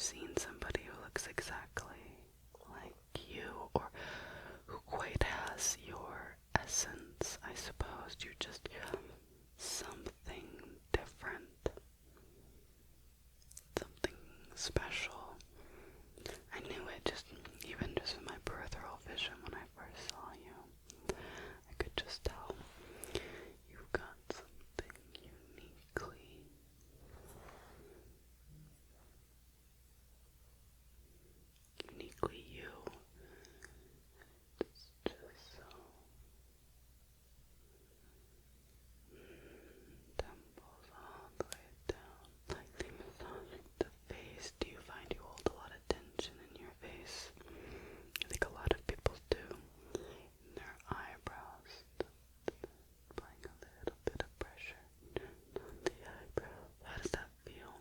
seen somebody who looks exactly like you, or who quite has your essence, I suppose. You have something different, something special. I knew it even just with my peripheral vision when I first saw you. I could just tell you've got something uniquely you. It's just so temples all the way down, lightly massaging the face. Do you find you hold a lot of tension in your face? I think a lot of people do. In their eyebrows, applying a little bit of pressure on the eyebrows. How does that feel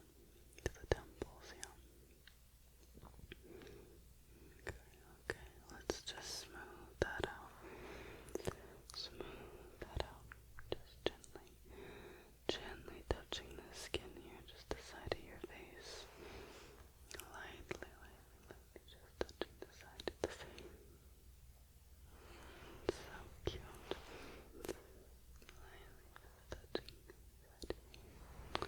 to the temples? Yeah. Okay, let's just smooth that out. Smooth that out. Just gently touching the skin here, just the side of your face. Lightly, just touching the side of the face. So cute. Lightly just touching the side of your face.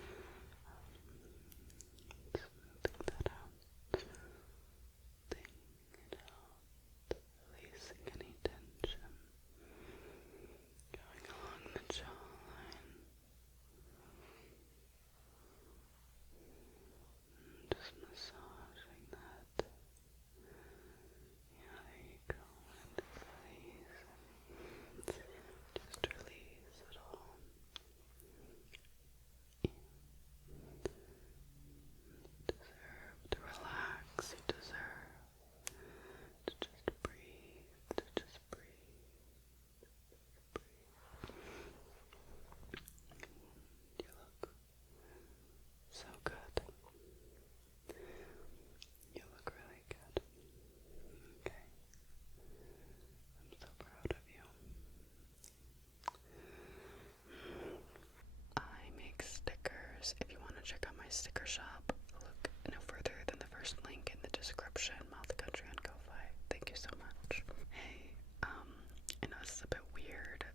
Smoothing that out. Smoothing it out. Releasing any tension. Going along the jawline. Just massaging that. Yeah, there you go. And just release it all. You deserve to relax. You deserve to just breathe. To just breathe. You look so good. You look really good. Okay. I'm so proud of you. I make stickers. If you want to check out my sticker shop, look no further than the first link in the description. Mouth Country on Ko-Fi. Thank you so much. Hey, I know this is a bit weird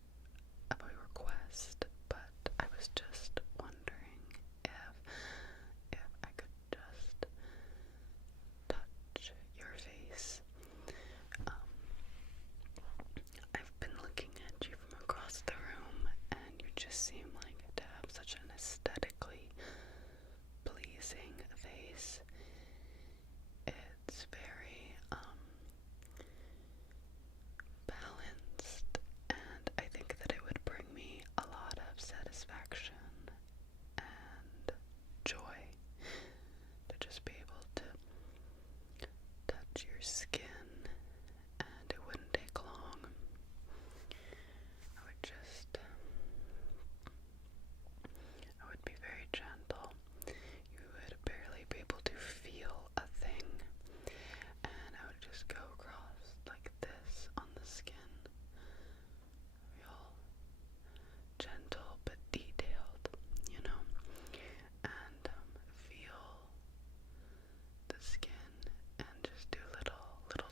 of a request, but I was just wondering if I could just touch your face. I've been looking at you from across the room, and you just seem like to have such an aesthetically pleasing face. It's very balanced, and I think that it would bring me a lot of satisfaction and joy to just be able to touch your skin, and it wouldn't take long. I would be very gentle. You would barely be able to feel a thing, and I would just go across like this on the skin, real gentle but detailed, you know, and feel the skin and just do little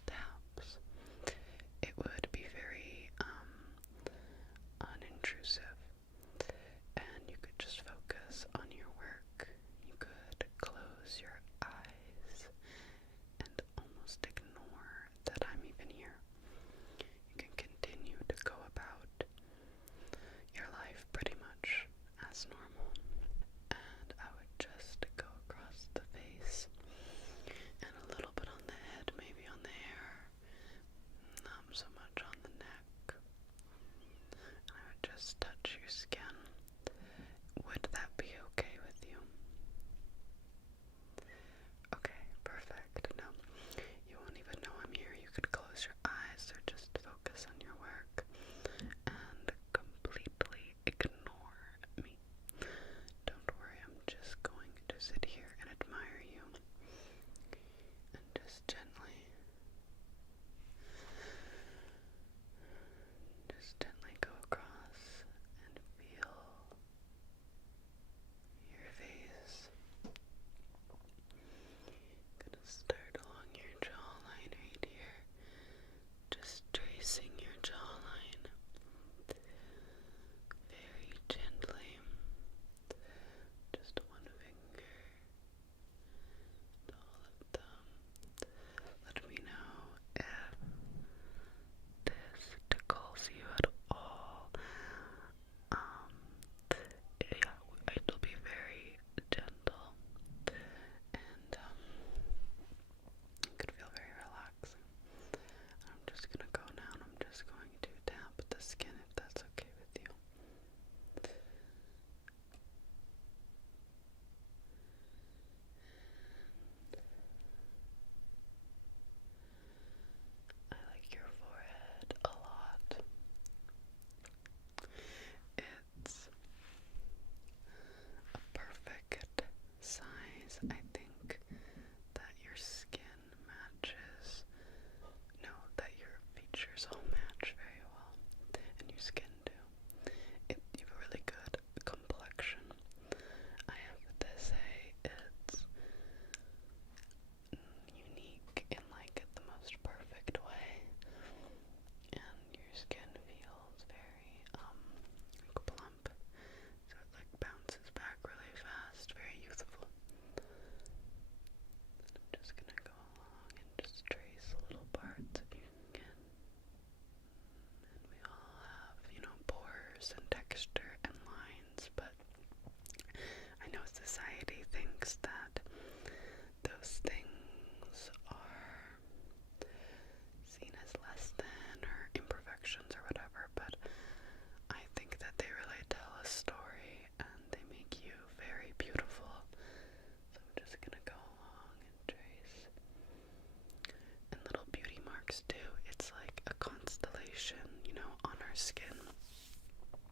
our skin.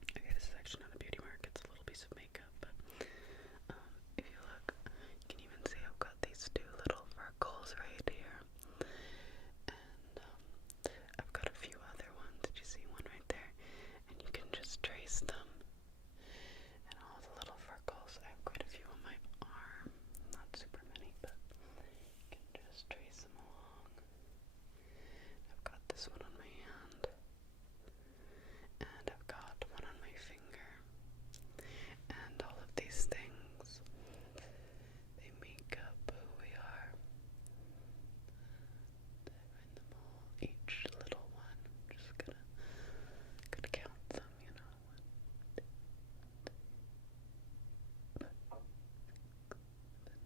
Okay, this is actually not a beauty mark, it's a little piece of makeup, but if you look, you can even see I've got these two little freckles right here. And I've got a few other ones. Did you see one right there? And you can just trace them. And all the little freckles, I have quite a few on my arm. Not super many, but you can just trace them along. I've got this one on my hand. And I've got one on my finger. And all of these things, they make up who we are. I find them all, each little one. I'm just gonna count them, you know. 1, 2, 3, 4, 5,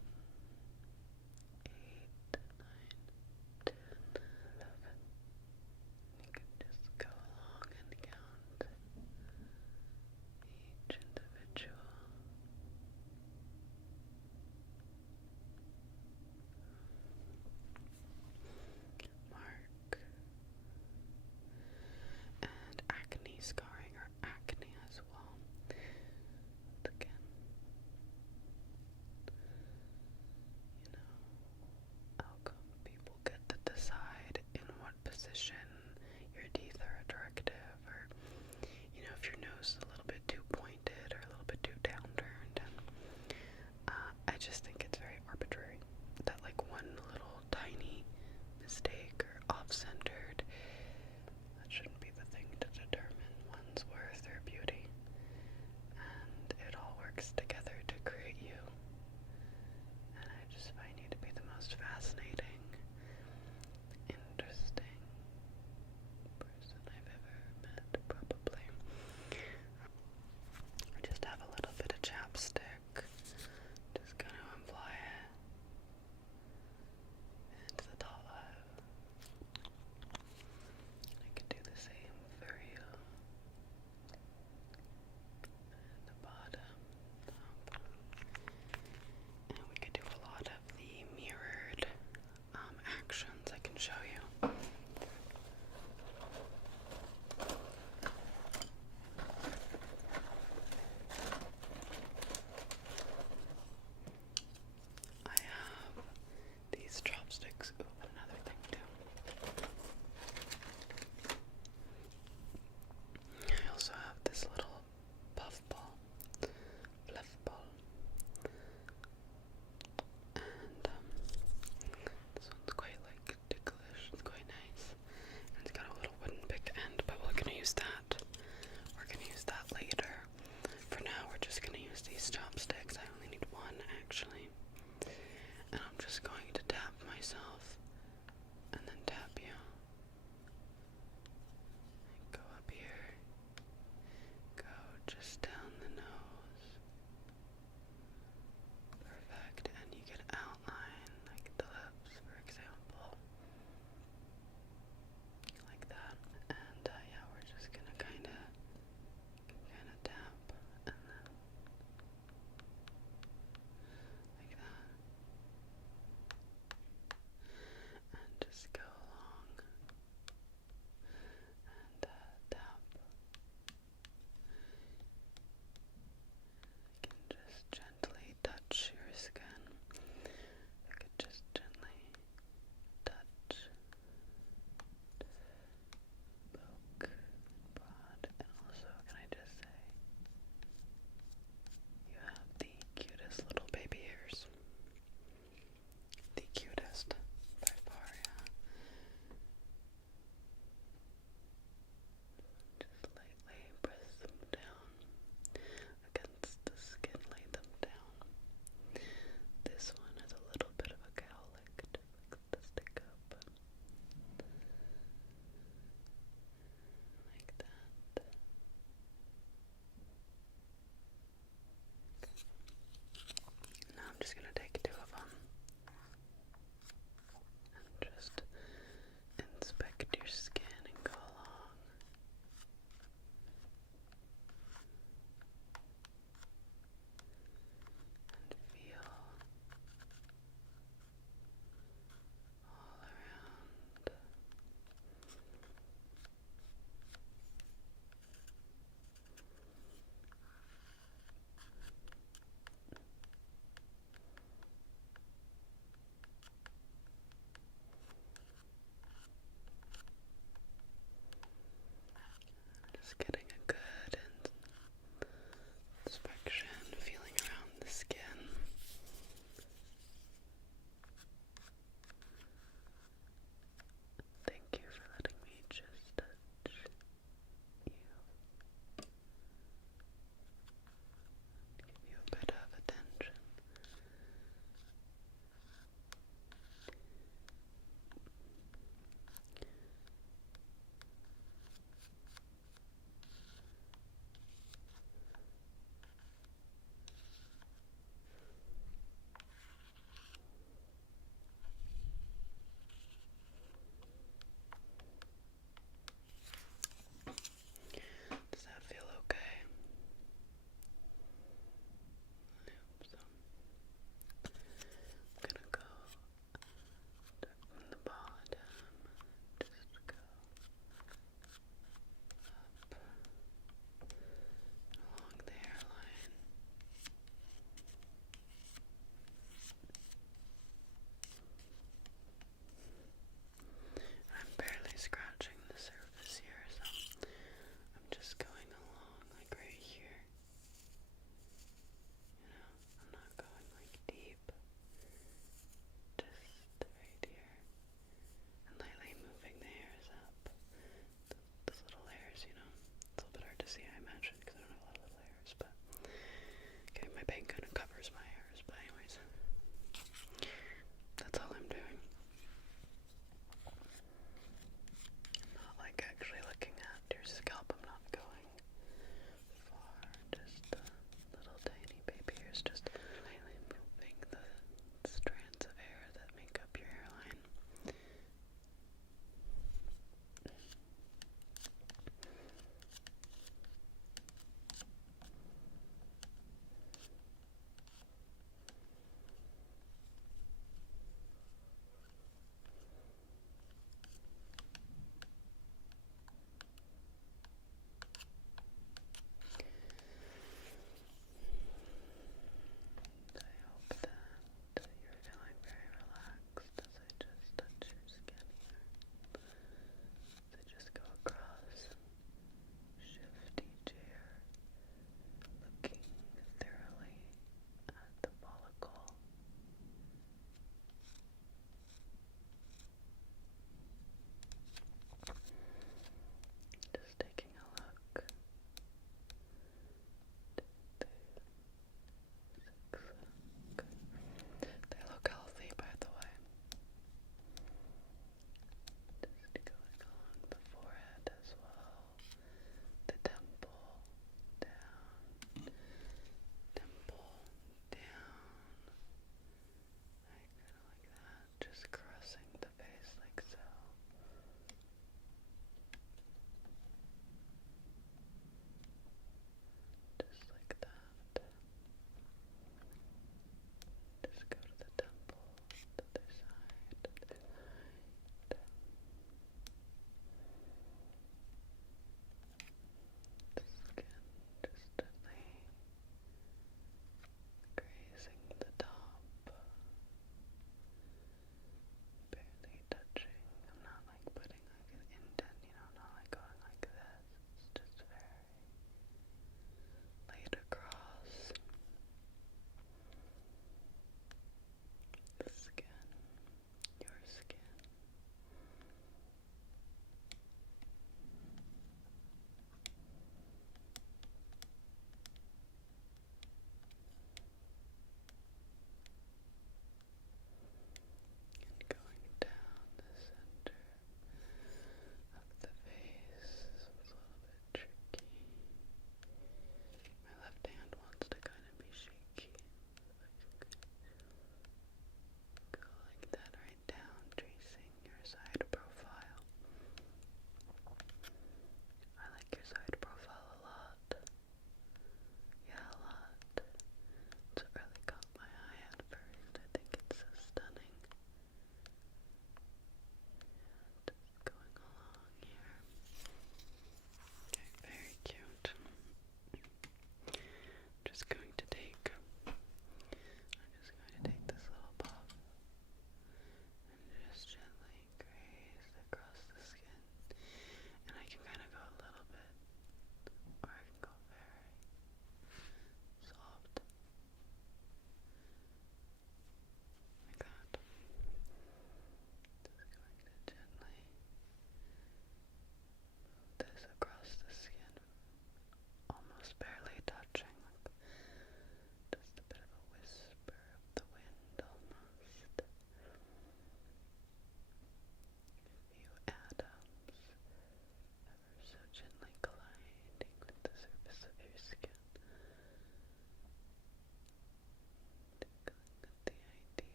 8, 9, 10, 11. You can just go along and count each individual. Mark. And acne scarring, or acne as well. And again, you know, how come people get to decide in what position your teeth are attractive, or, you know, if your nose is a little bit too pointed or a little bit too downturned, and I just think it's very arbitrary that like one little tiny mistake or off-centered, that shouldn't be the thing to determine one's worth or beauty. And it all works together to create you. And I just find you to be the most fascinating, interesting person I've ever met, probably. I just have a little bit of chapstick. Just gonna apply it into the top. I can do the same for you. And the bottom, top. And we could do a lot of the mirrored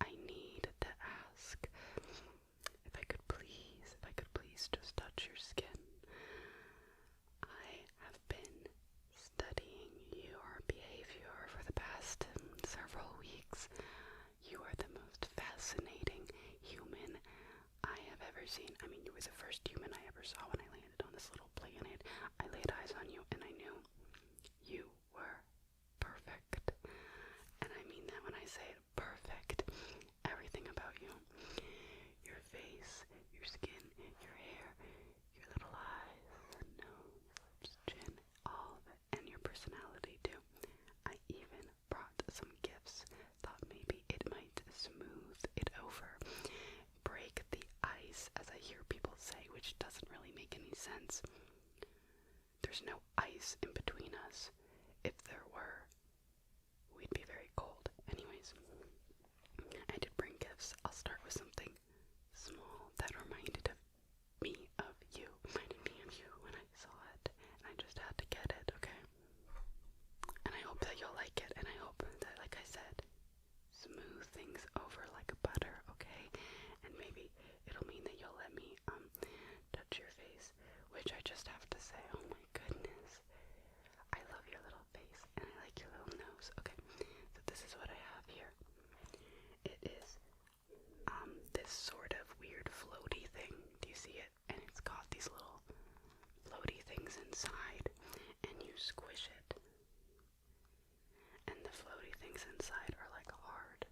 I need to ask if I could please just touch your skin. I have been studying your behavior for the past several weeks. You are the most fascinating human I have ever seen. I mean, you were the first human I ever saw when I landed on this little planet. I laid eyes on you and I knew you were perfect. And I mean that when I say it, perfect. Everything about you. Your face, your skin, your hair, your little eyes, nose, lips, chin, all of it. And your personality too. I even brought some gifts. Thought maybe it might smooth it over. Break the ice, as I hear people say, which doesn't really make any sense. There's no ice in between us. If there were, we'd be very cold. Anyways, I did bring gifts. I'll start with something small that reminded me of you. Reminded me of you when I saw it. And I just had to get it, okay? And I hope that you'll like it. And I hope that, like I said, smooth things over like butter, okay? And maybe it'll mean that you'll let me touch your face, which I just have to say, oh my goodness, I love your little face and I like your little nose. Okay, so this is what I have here. It is this sort of weird floaty thing. Do you see it? And it's got these little floaty things inside, and you squish it, and the floaty things inside are like hard.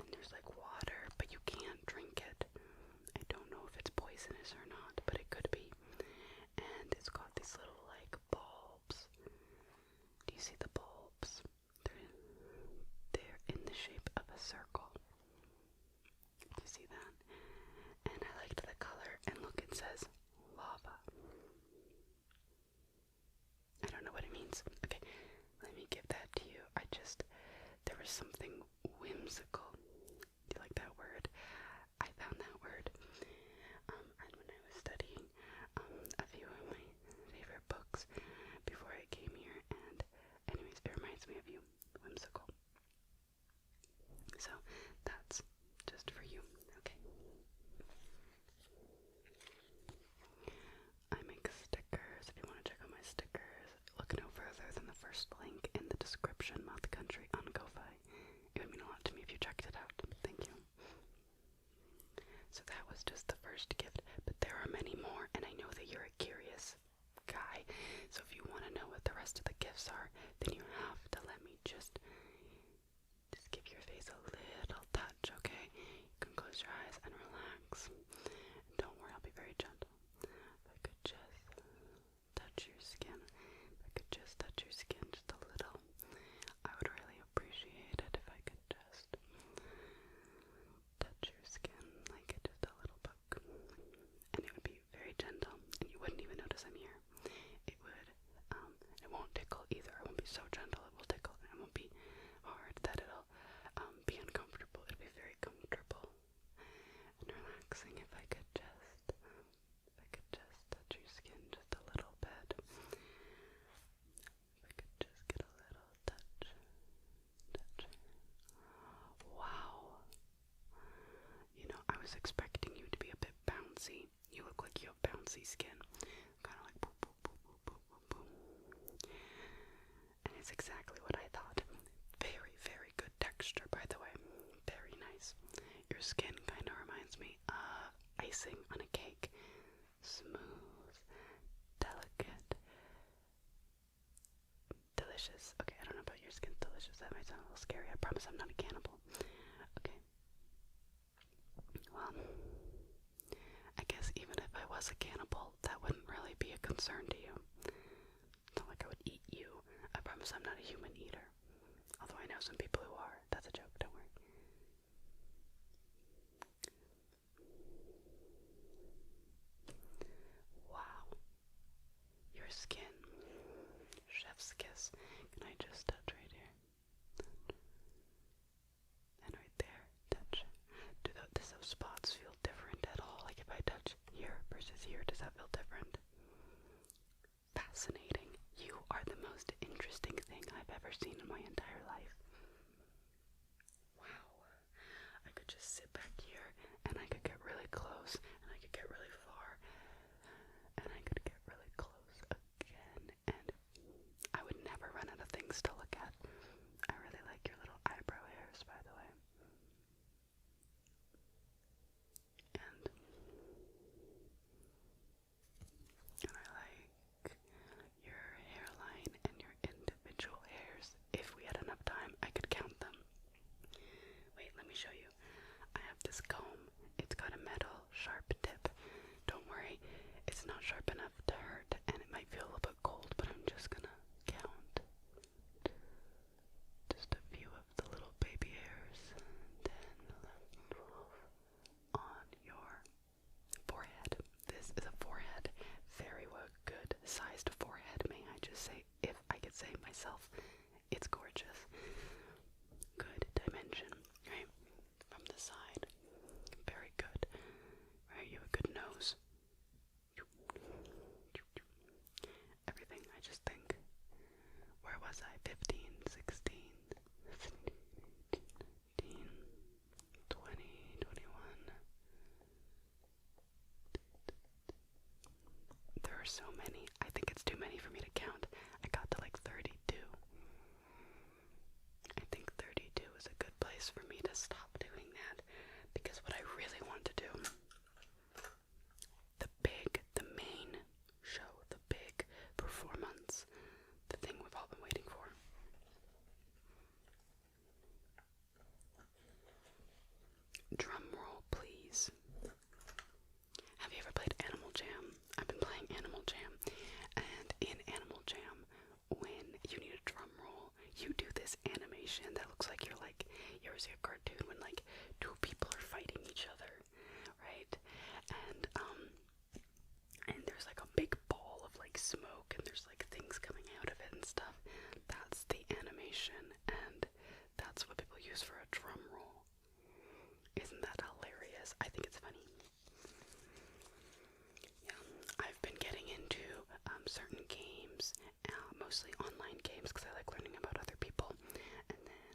And there's like water, but you can't drink it. I don't know if it's poisonous or not, but it could be. And it's got these little like bulbs. Do you see the bulbs? They're in the shape of a circle. Do you see that? And I liked the color, and look, it says lava. I don't know what it means. Okay, let me give that to you. There was something whimsical. Do you like that word? I found that word and when I was studying a few of my favorite books before I came here, and anyways, it reminds me of you. Whimsical. So that's just for you, okay? I make stickers. If you want to check out my stickers, look no further than the first link in the description, Mouth Country on Ko-Fi. It would mean a lot to me if you checked it out. Thank you. So that was just the first gift, but there are many more, and I know that you're a curious guy, so if you want to know what the rest of the gifts are, then you have to let me just give your face a little touch, okay? You can close your eyes and relax. And don't worry, I'll be very gentle. If I could just touch your skin, just a little, I would really appreciate it if I could just touch your skin like just a little poke. And it would be very gentle, and you wouldn't even notice I'm here. It won't tickle either. It won't be so gentle it will tickle, and it won't be hard that it'll be uncomfortable. It'll be very comfortable and relaxing if I could just touch your skin just a little bit. If I could just get a little touch. Wow. You know, I was expecting you to be a bit bouncy. You look like you have bouncy skin. Kind of like boop, boop, boop, boop, boop, boop, boop. And it's exactly what I thought. Very, very good texture, by the way. Very nice. Your skin kind of reminds me of icing on a cake. Smooth, delicate, delicious. Okay, I don't know about your skin. Delicious. That might sound a little scary. I promise I'm not a cannibal. Okay. Well, I guess even if I was a cannibal, that wouldn't really be a concern to you. It's not like I would eat you. I promise I'm not a human eater. Although I know some people who are. That's a joke, don't worry. Wow. Your skin. Chef's kiss. Can I just touch right here? And right there. Touch. Do those spots feel different at all? Like if I touch here versus here, does that feel different? Fascinating. You are the most interesting thing I've I've ever seen in my entire life. Wow. I could just sit back here and I could get really close and I could get really far and I could get really close again, and I would never run out of things to look at. I really like your little eyebrow hairs, by the way. And I like your hairline and your individual hairs. If we had enough time, I could count them. Wait, let me show you. I have this comb. It's got a metal sharp tip. Don't worry, it's not sharp enough to hurt, and it might feel a little bit cold, but I'm just gonna count just a few of the little baby hairs. 10, 11, 12 on your forehead. This is a forehead. Very good sized forehead, may I just say, if I could say myself. It's gorgeous. Good dimension, right? From the side. Very good. Right, you have a good nose. Everything, I just think. Where was I? 15, 16, 17, 18, 19, 20, 21. There are so many. I think it's too many for me to count. I got to like 32. I think 32 is a good place for me to stop doing that, because what I really want to do, the main show, the big performance, the thing we've all been waiting for. Drum roll, please. Have you ever played Animal Jam? I've been playing Animal Jam, and in Animal Jam, when you need a drum roll, you do this animation that looks like you ever see a cartoon when like two people are fighting each other, right? And there's like a big ball of like smoke, and there's like things coming out of it and stuff. That's the animation, and that's what people use for a drum roll. Isn't that hilarious? I think it's funny. Yeah, I've been getting into certain games, mostly online games, because I like learning about other people. And then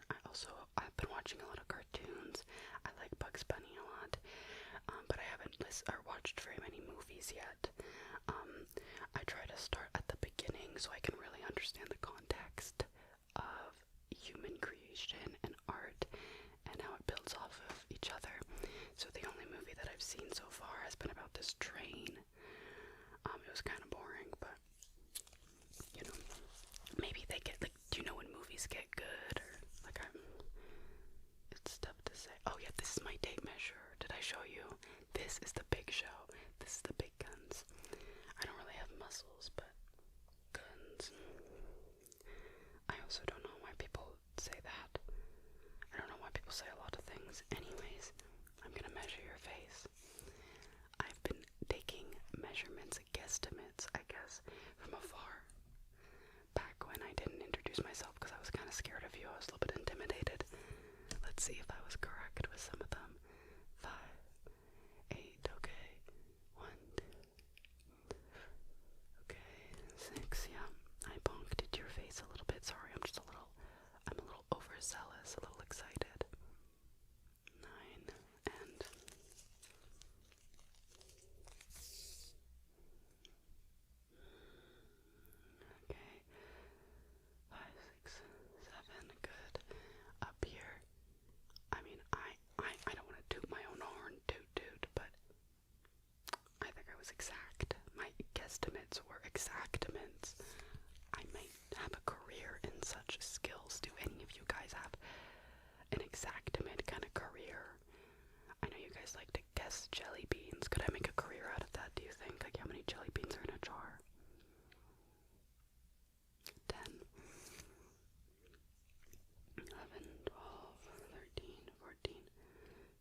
I've been watching a lot of cartoons. I like Bugs Bunny a lot, but I haven't watched very many movies yet. I try to start at the beginning so I can really understand the context of human creation and art and how it builds off of each other. So the only movie that I've seen so far has been about this train. It was kind of boring, but you know, maybe they get, like, do you know when movies get good, or like, it's tough to say. Oh yeah, this is my tape measure. Did I show you? This is the big show. This is the big guns. I don't really have muscles, but guns. I also don't know why people say that. I don't know why people say a lot of things. Anyways, I'm gonna measure your face. I've been taking measurements, guesstimates, I guess, from afar. Back when I didn't introduce myself because I was kind of scared of you. I was a little bit intimidated. Let's see if I was correct with some of them. 5, 8, okay. 1, 2. Okay, 6, yeah. I bonked at your face a little bit. Sorry, I'm a little overzealous, a little excited. 9, and okay, 5, 6, 7, good. Up here, I mean, I don't want to toot my own horn, toot, but I think I was exact. My guesstimates were exactments. I might have a career in such skills. Do any of you guys have an exactment kind of career? I know you guys like to guess jelly beans. Could I make a career out of that, do you think? Like, how many jelly beans are in a jar? 10, 11, 12, 13, 14,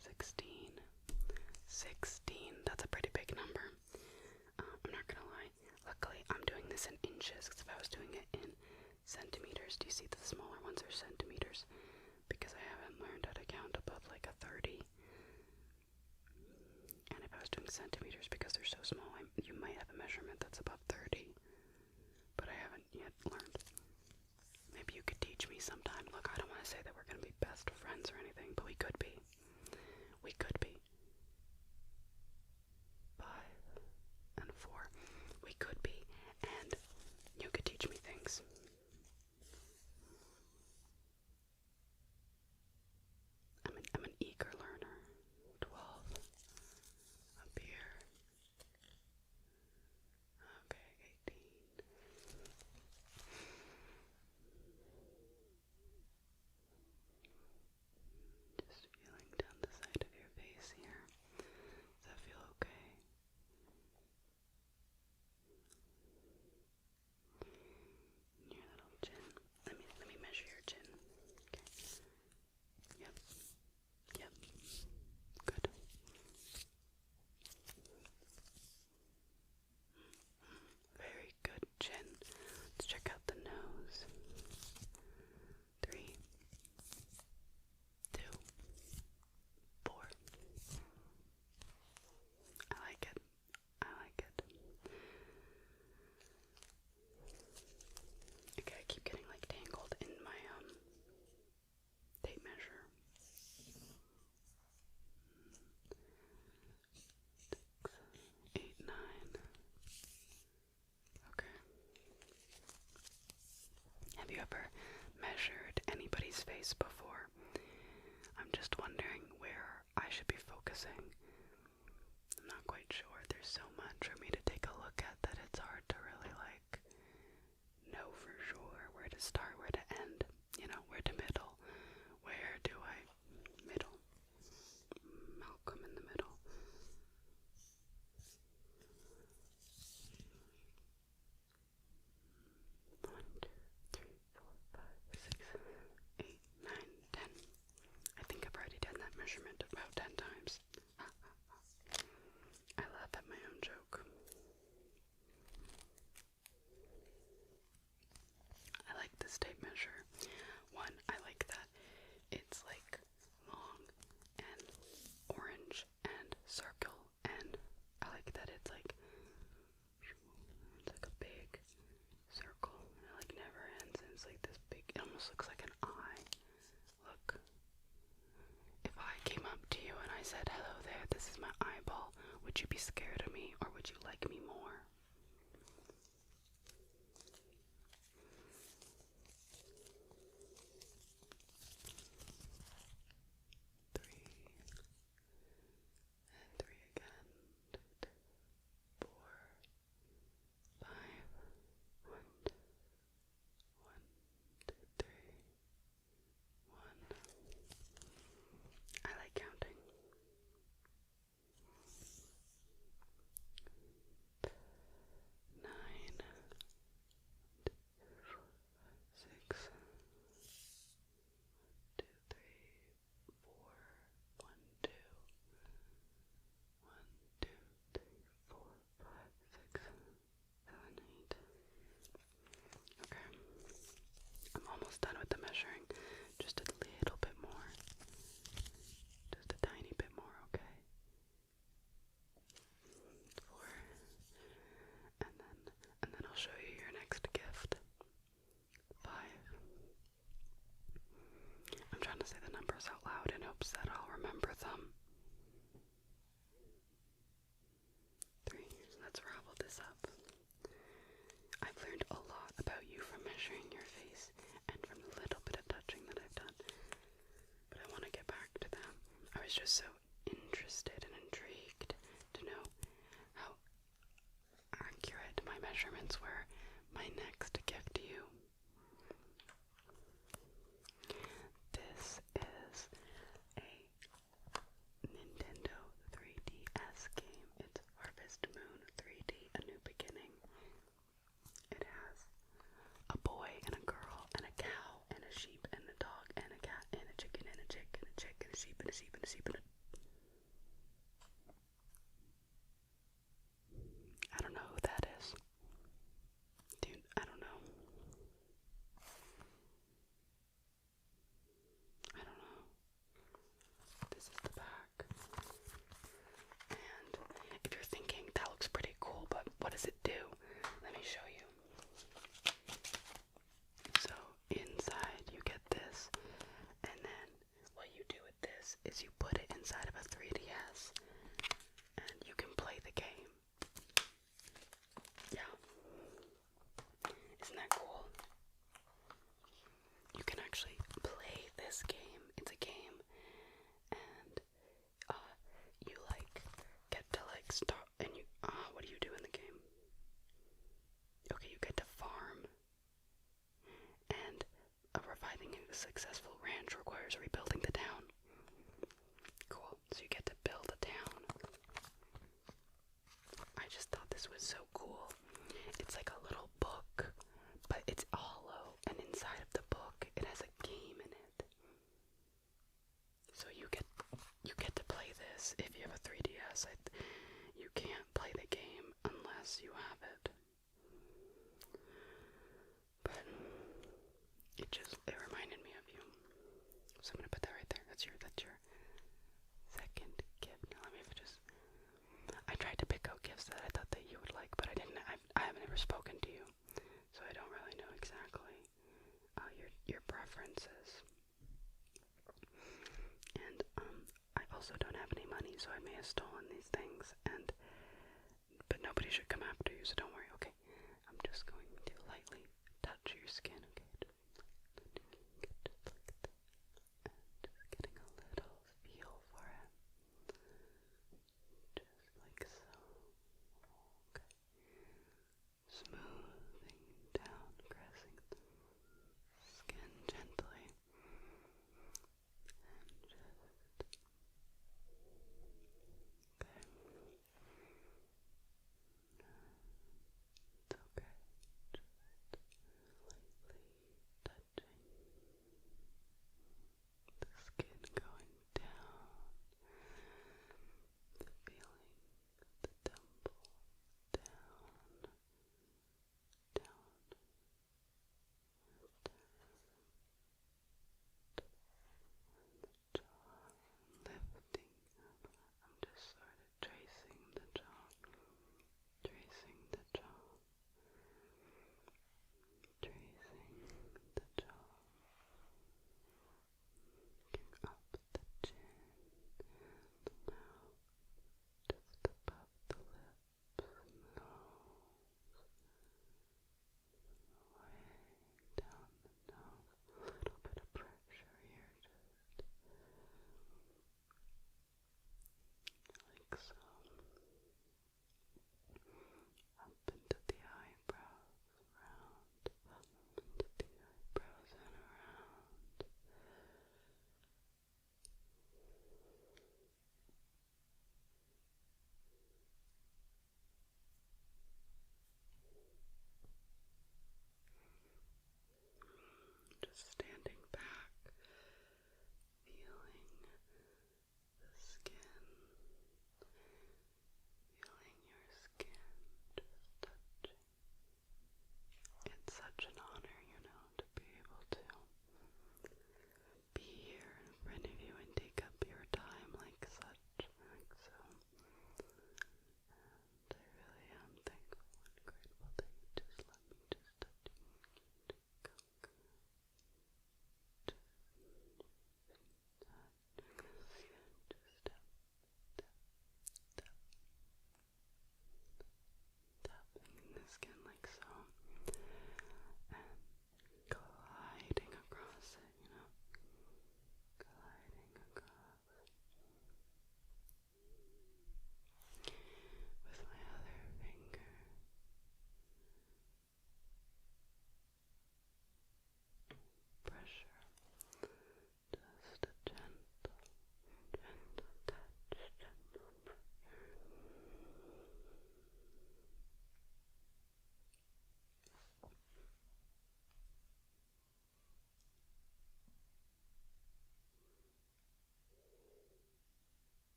16, 16. That's a pretty big number. I'm not gonna lie. Luckily, I'm doing this in inches, because if I was doing it in centimeters, do you see the smaller ones are centimeters? Because I haven't learned how to count above like a 30. And if I was doing centimeters, because they're so small, you might have a measurement that's above 30. But I haven't yet learned. Maybe you could you ever measured anybody's face before? I'm just wondering where I should be focusing. I'm not quite sure. There's so much for me to take a look at that it's hard to really like know for sure where to start, where to end, where to middle. Where do I middle? Malcolm in the middle. 1, 2, 3, 4, 5, 6, 8, 9, 10. I think I've already done that measurement about 10 times. I laugh at my own joke. I like this tape measure. One, I like that it's like long and orange and circle, and I like that it's like a big circle, and it like never ends, and it's like this big, it almost looks like an eye. Look. If I came up to you and I said, hello there, this is my eyeball, would you be scared of me, or would you like me more? Three again. 4, 5. 1, 2, 3, 1. I like counting. 9, 6, 2, 3, 4, 1, 2, 1, 2, 3, 4, 5, 6, 7, 8. Okay. I'm almost done with the measuring. Just a little bit more. Just a tiny bit more, okay? 4. And then I'll show you your next gift. 5. I'm trying to say the numbers out loud in hopes that I'll remember them. 3. Let's ravel this up. I've learned a lot about you from measuring your face and from the little bit of touching that I've done. But I want to get back to that. I was just so interested and intrigued to know how accurate my measurements were. My next gift to you. This is a Nintendo 3DS game. It's Harvest Moon 3D, A New Beginning. It has a boy and a girl and a cow and a sheep and a dog and a cat and a chicken and a chick and a chick and a sheep and a sheep and a sheep and a... I don't know who that is. Dude, I don't know. I don't know. This is the back. And if you're thinking, that looks pretty cool, but what does it do? Let me show you. So, inside you get this, and then what you do with this is you put it inside of a 3DS, and you can play the game. Yeah. Isn't that cool? You can actually play this game. It's a game, and you like get to like start, and you what do you do in the game? Okay, you get to farm, and reviving a successful ranch requires rebuilding the town. Cool. So you get to build a town. I just thought this was so cool. It's like a little book, but it's hollow, and inside of the book it has a game in it. So you get to play this if you have a 3DS. You can't play the game unless you have it. But it reminded me of you. So I'm gonna put that right there. That's your second gift. Now let me I tried to pick out gifts that I thought that you would like, but I didn't. I haven't ever spoken to you, so I don't really know exactly your preferences. And I also don't have any money, so I may have stolen these things. But nobody should come after you, so don't worry. Okay, I'm just going to lightly touch your skin. Okay.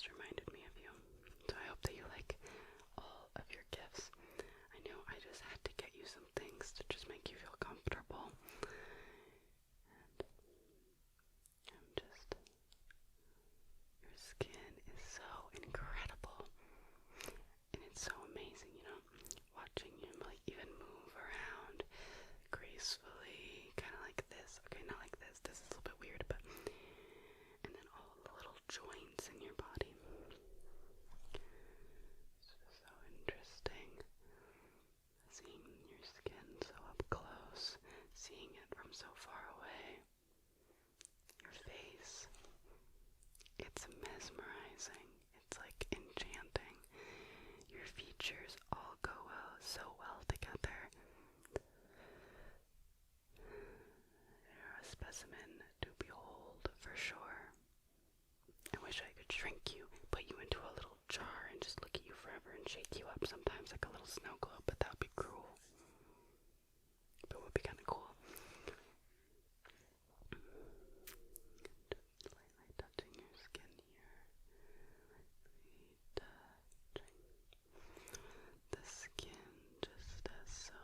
just reminded me of you. So I hope that you like all of your gifts. I know I just had to get you some things to just make you feel comfortable. And your skin is so incredible. And it's so amazing, you know, watching you like even move around gracefully, kind of like this. Okay, not like this. This is a little bit weird, but and then all the little joints in your body. It's just so interesting seeing your skin so up close, seeing it from so far away. Your face, it's mesmerizing. It's like enchanting. Your features all go so well together. You're a specimen to behold for sure. I wish I could shrink you, put you into a little jar and just look at you forever and shake you up sometimes like a little snow globe, but that would be cruel. But it would be kind of cool. Just lightly touching your skin here. Lightly touching the skin just as so.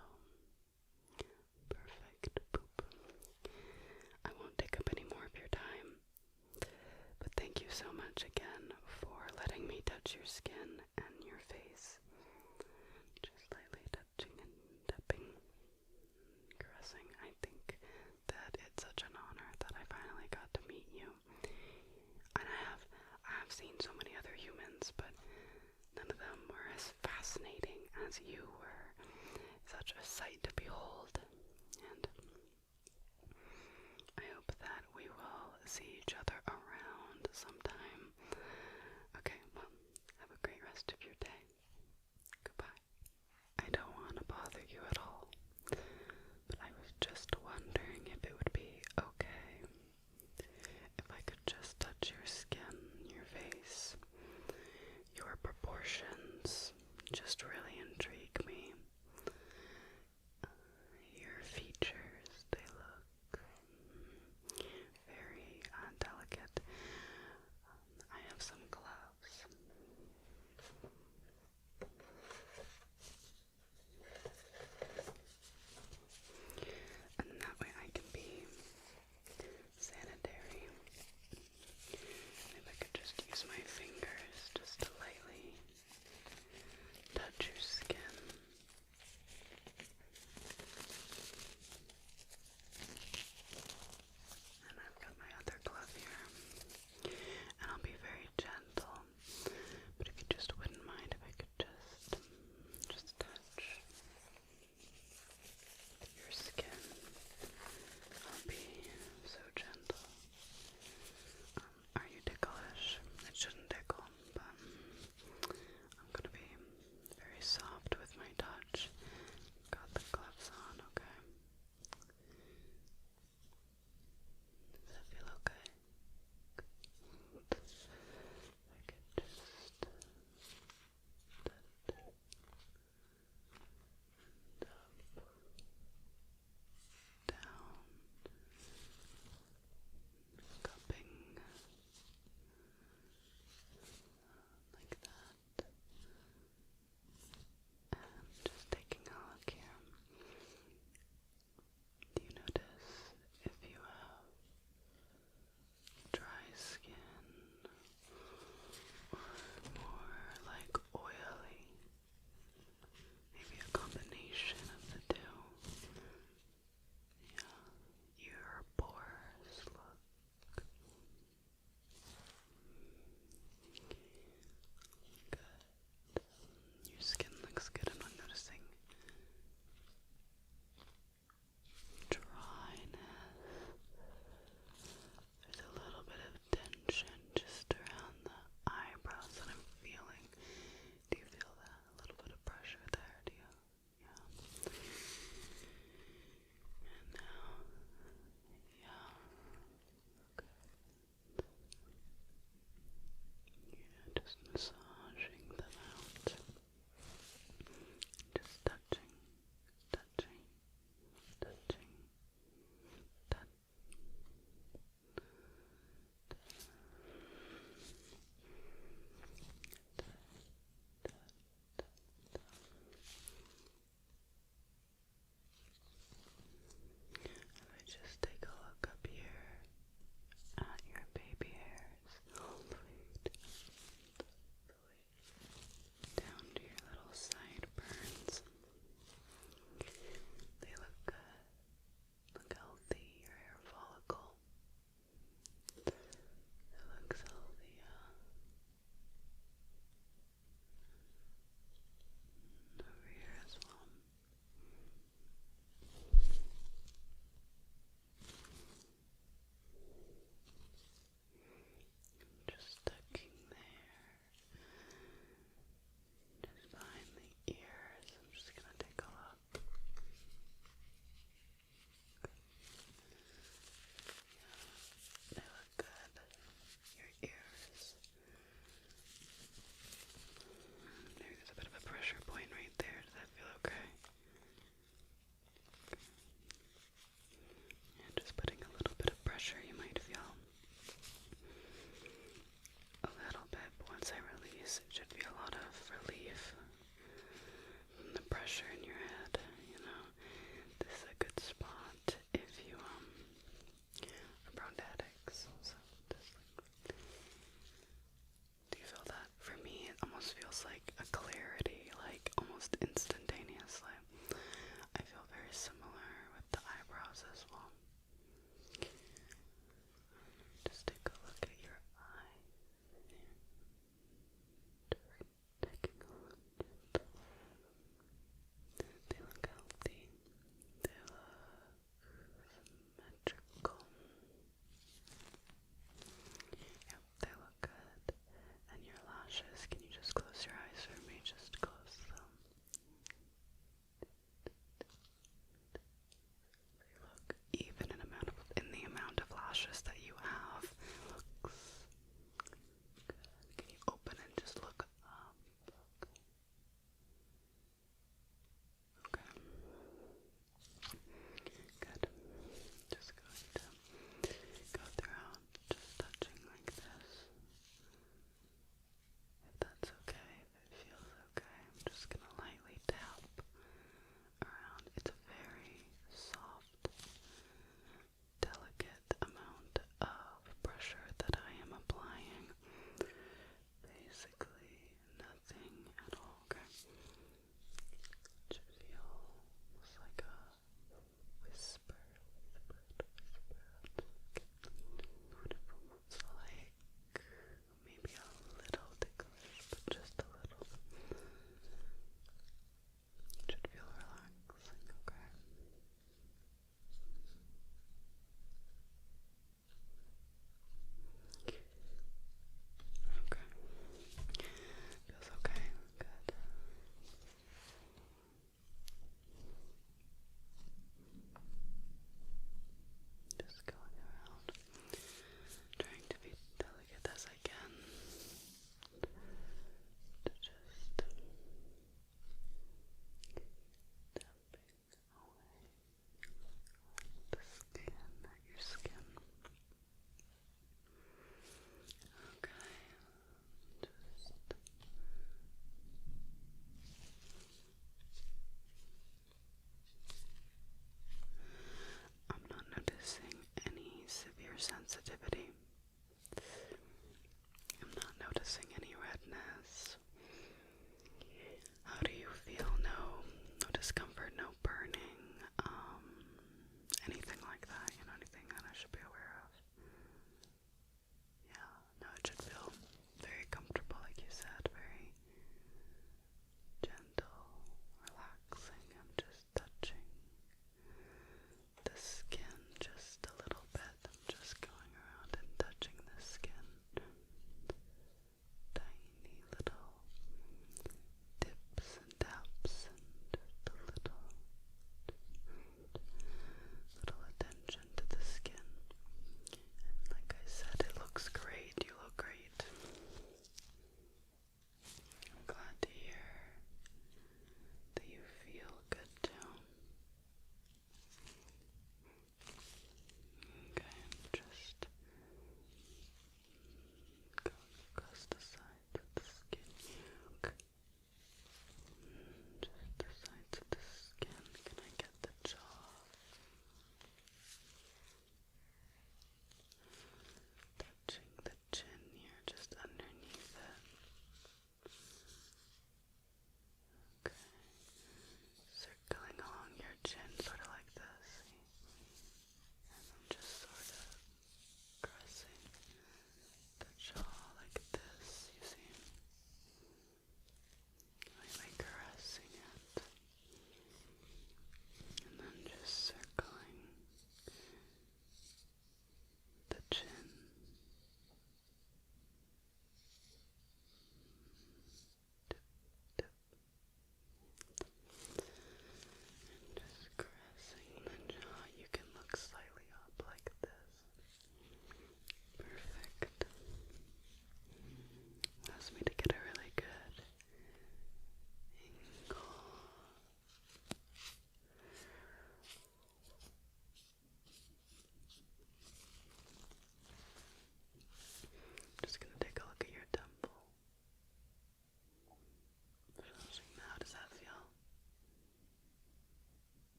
Perfect. Boop. I won't take up any more of your time. But thank you so much again for letting me touch your skin and your face. Just lightly touching and tapping, caressing. I think that it's such an honor that I finally got to meet you. And I have seen so many other humans, but none of them were as fascinating as you were. Such a sight to behold. And I hope that we will see each other around sometime. Okay, well, have a great rest of your day. Goodbye. I don't want to bother you at all, but I was just wondering if it would be okay if I could just touch your skin, your face. Your proportions just really intrigue me.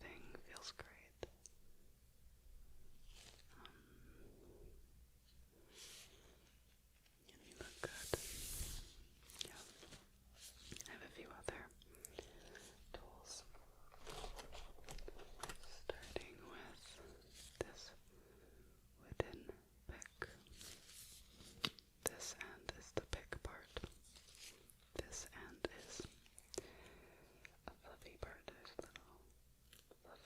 everything feels great. And you look good. Yeah. I have a few other tools. Starting with this wooden pick. This end is the pick part. This end is a fluffy part. There's a little fluff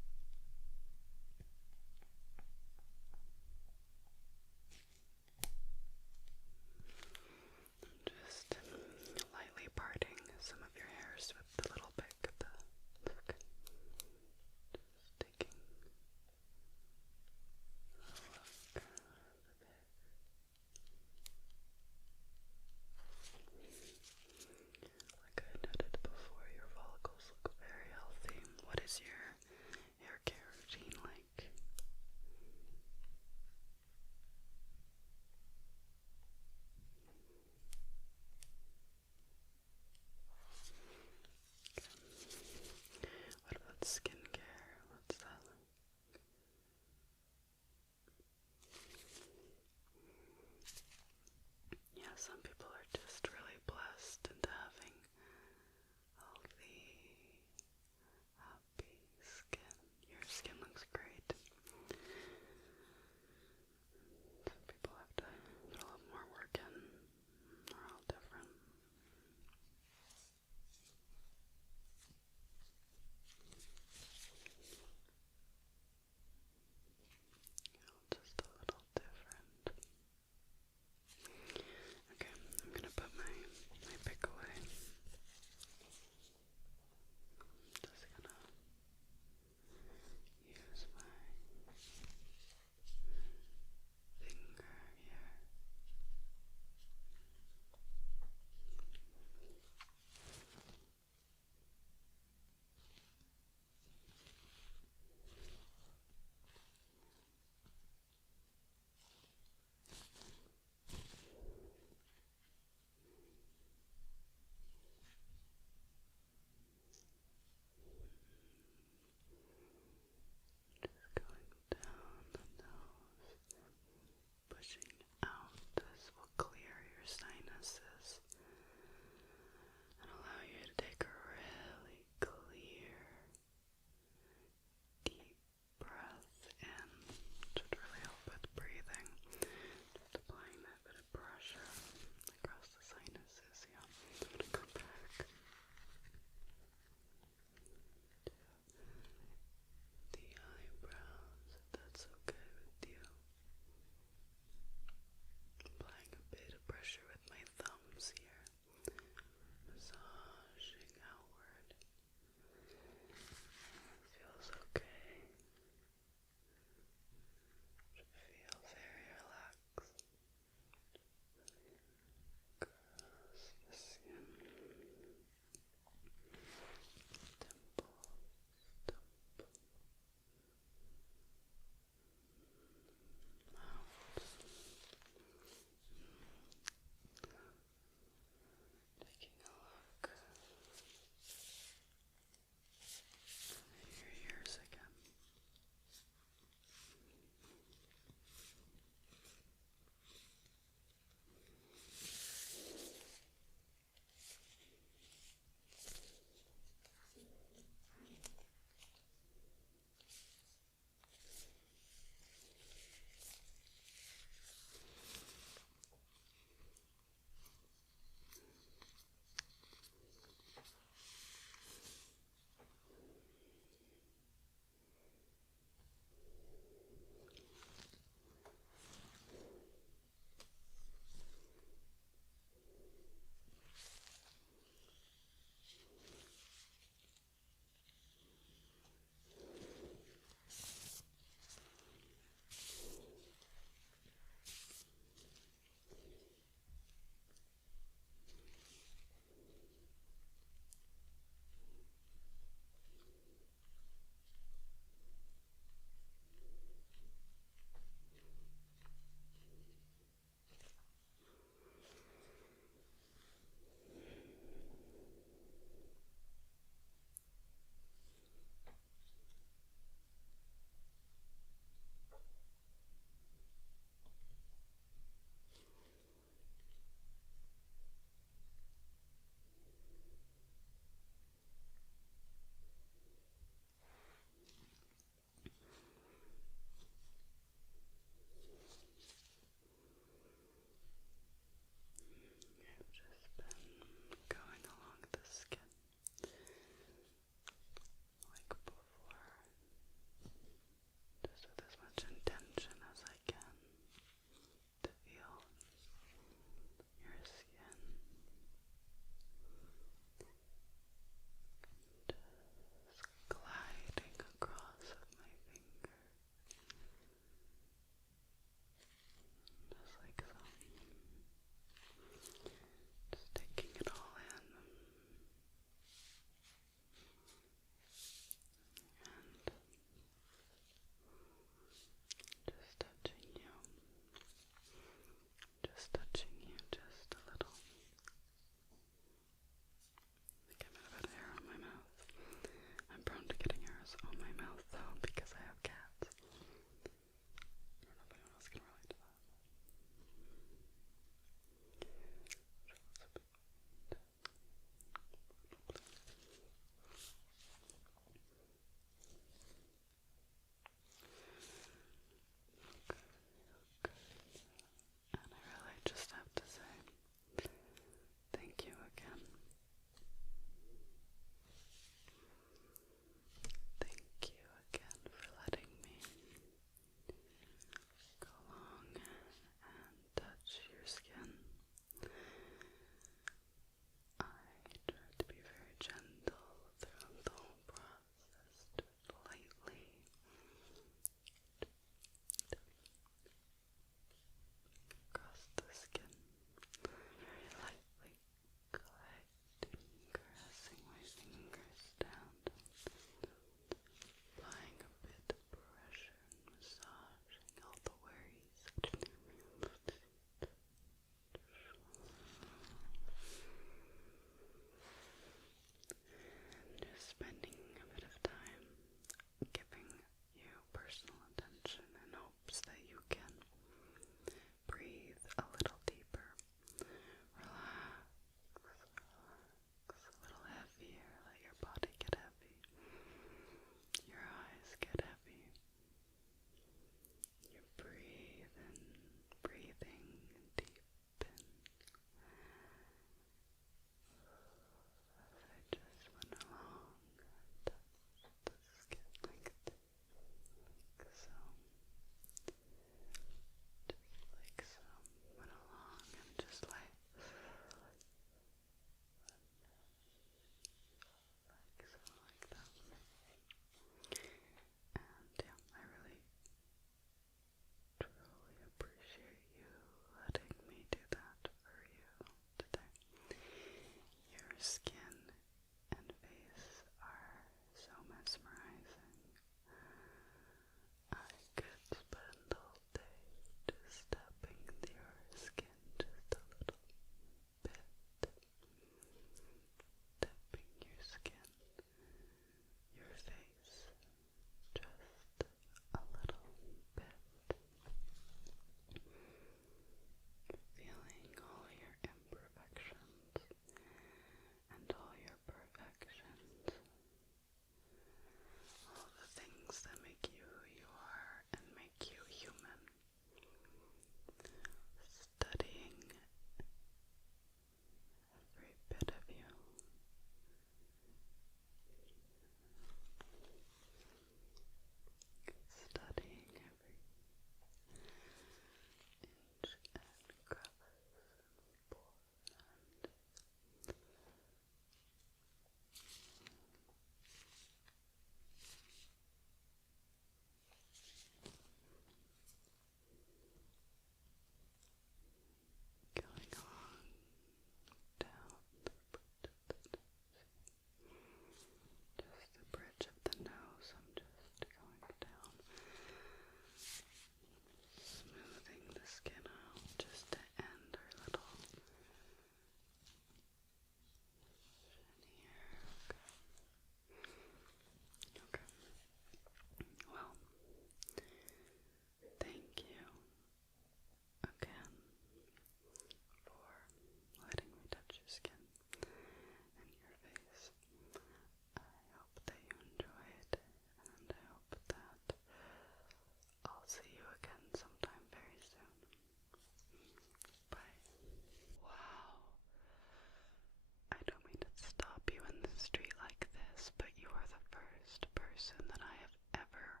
person that I have ever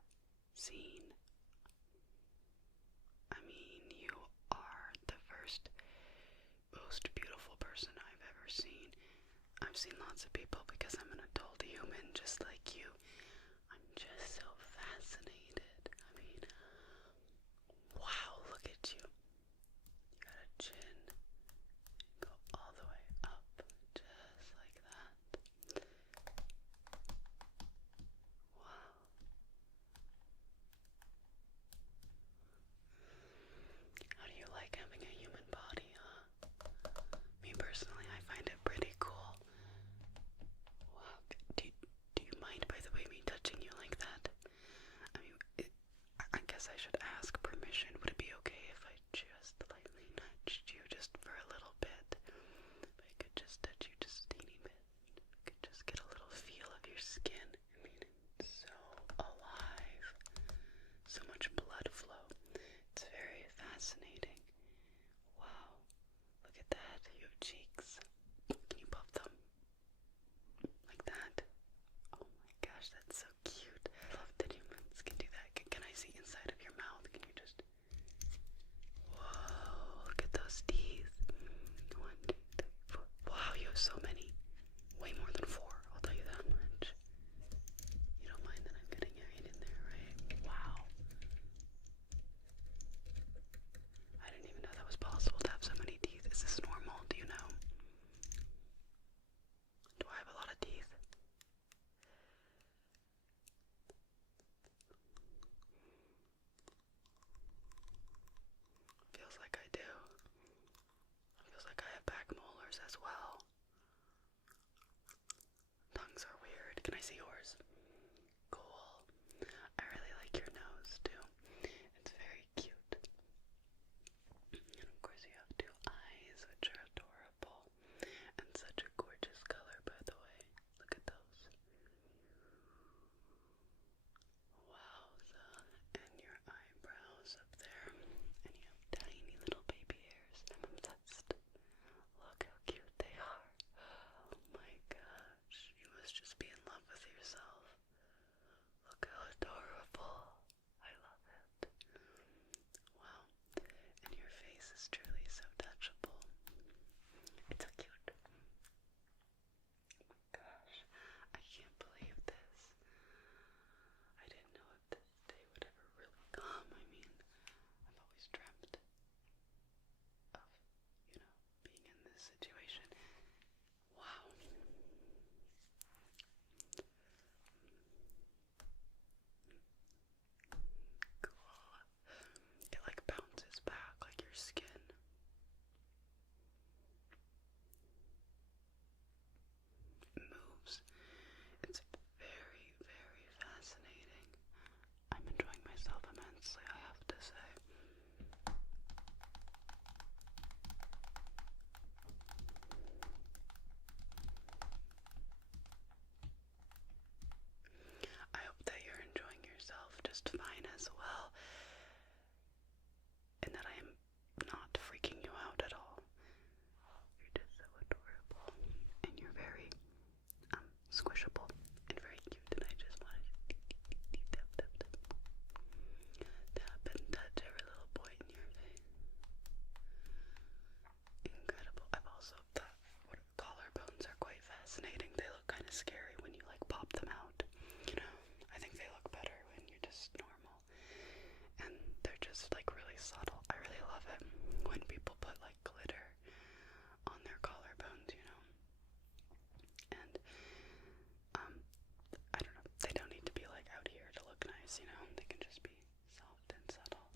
seen. I mean, you are the first, most beautiful person I've ever seen. I've seen lots of people because I'm an adult human just like you. I'm just so fascinated. I mean, wow, look at you. You got a chin. Go all the way up, just like that. Wow. How do you like having a human body, huh? Me personally, I find it pretty cool. Wow. Do you mind, by the way, me touching you like that? I mean, I guess I should ask permission. Would it be okay if I just lightly nudged you just for a little bit? If I could just touch you just a teeny bit. I could just get a little feel of your skin. I mean, it's so alive. So much blood flow. It's very fascinating. Wow. Look at that. You have cheeks. Can you puff them? Like that? Oh my gosh, that's so cute. I love that humans can do that. Can I see inside of your mouth? Can you just... Whoa, look at those teeth. 1, 2, 3, 4. Wow, you have so many. Way more than 4, I'll tell you that much. You don't mind that I'm getting your hand in there, right? Wow. I didn't even know that was possible to have so many teeth. Is this normal? Do you know? Do I have a lot of teeth? Feels like I do. Feels like I have back molars as well. Tongues are weird. Can I see yours? Cool. I really like your nose too. It's very cute. And of course you have 2 eyes, which are adorable. And such a gorgeous color, by the way. Look at those. Wowza. And your eyebrows up there. And you have tiny little baby hairs. I'm obsessed. Look how cute they are. Oh my gosh. You must just be in love with yourself. Look how adorable. I love it. Wow. And your face is truly so touchable. It's so cute. Oh my gosh. I can't believe this. I didn't know if this day would ever really come. I mean, I've always dreamt of, being in this situation. Wow. Cool. It like bounces back like your skin. It moves. It's very, very fascinating. I'm enjoying myself immensely, I have to say. I hope that you're enjoying yourself just fine as well, and that I am not freaking you out at all. You're just so adorable, and you're very squishable and very cute, and I just wanted to tap, tap, tap, tap and touch every little point in your face. Incredible. I've also thought collarbones are quite fascinating. They look kind of scary when you like pop them out. I think they look better when you're just normal. And they're just like really subtle. I really love it when people put like glitter on their collarbones, And I don't know, they don't need to be like out here to look nice, They can just be soft and subtle.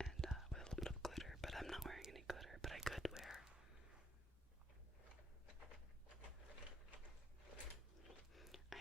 And with a little bit of glitter, but I'm not wearing any glitter, but I could wear. I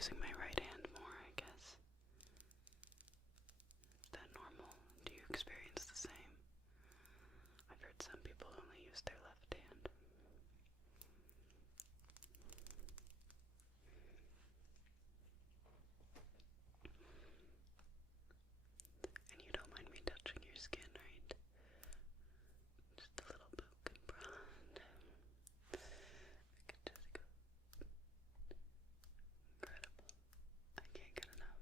using my right hand more, I guess. Is that normal? Do you experience the same? I've heard some people only use their left hand. And you don't mind me touching your skin, right? Just a little poke and prod. I could just go. Incredible. I can't get enough.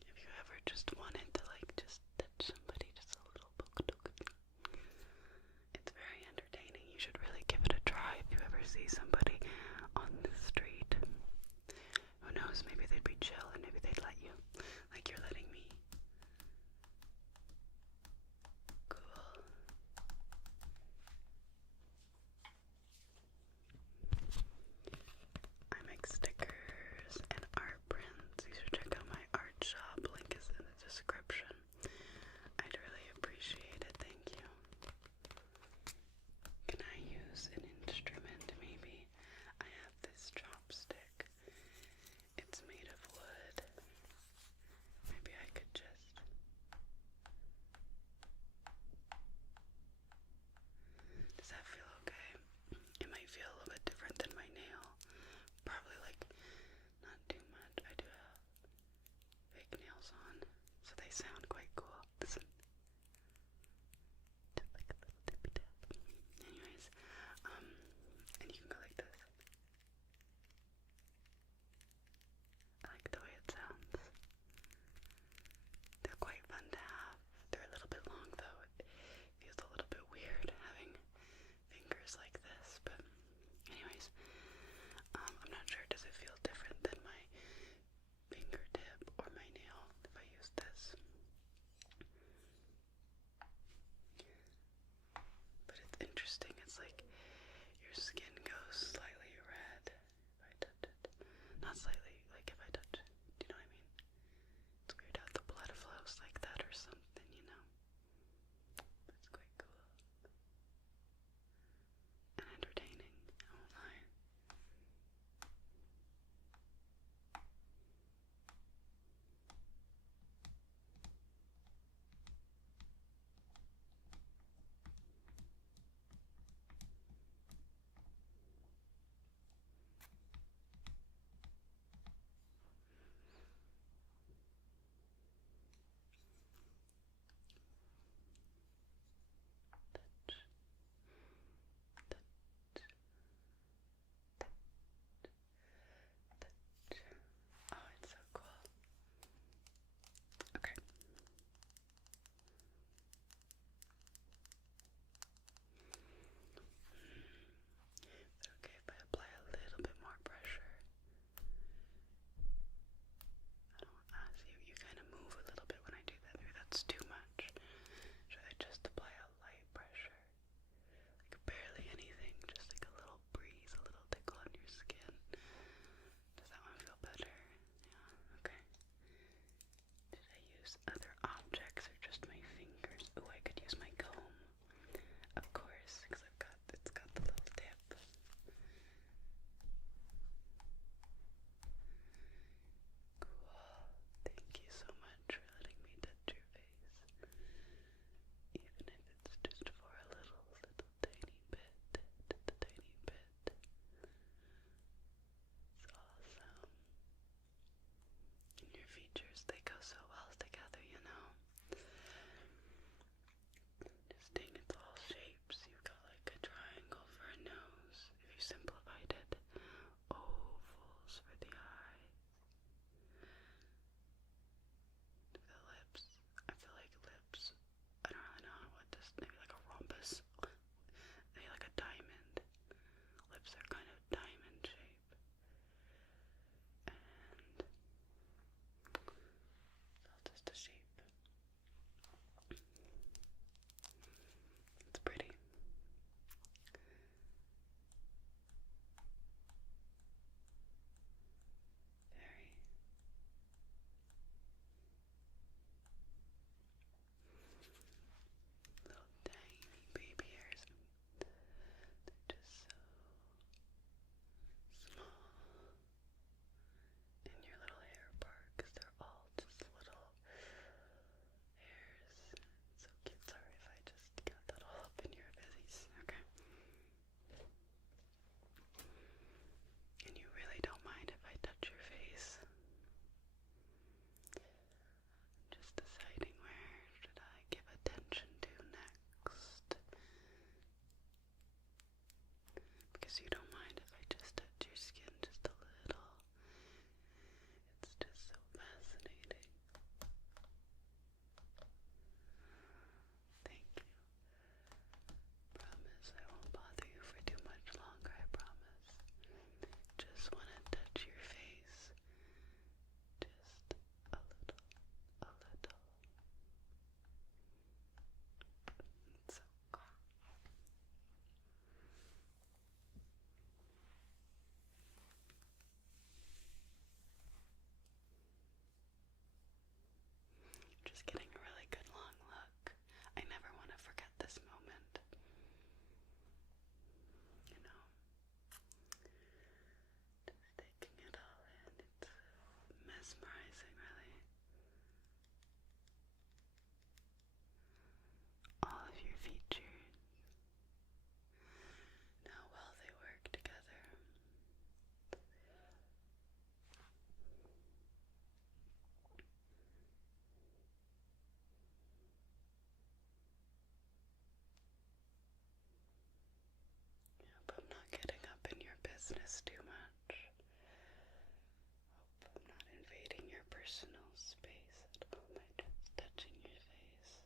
If you ever just wanted to just touch somebody, just a little poke, it's very entertaining. You should really give it a try if you ever see somebody on the street. Who knows, maybe they'd be chill and maybe they'd let you, like you're letting me. Cool. I make stickers and art prints. You should check out my art shop. Link is in the description. I'd really appreciate it. Thank you. Can I use an instrument maybe? I have this chopstick. It's made of wood. Maybe I could just... Does that feel okay? It might feel a little bit different than my nail. Probably not too much. I do have fake nails on, so they sound quite cool. Listen. Just like a little tippy tap. Anyways, and you can go like this. I like the way it sounds. They're quite fun to have. They're a little bit long though. It feels a little bit weird having fingers like this, but anyways, I'm not sure, does it feel different than my fingertip or my nail if I use this? just getting a really good long look. I never want to forget this moment. You know? Just taking it all in. It's mesmerizing, really. All of your features. How well they work together. Yep, I'm not getting up in your business too much. Hope I'm not invading your personal space at all by just touching your face.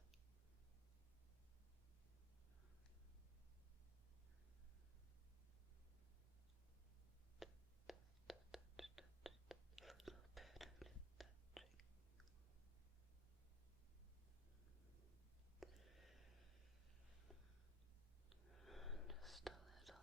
Just a little.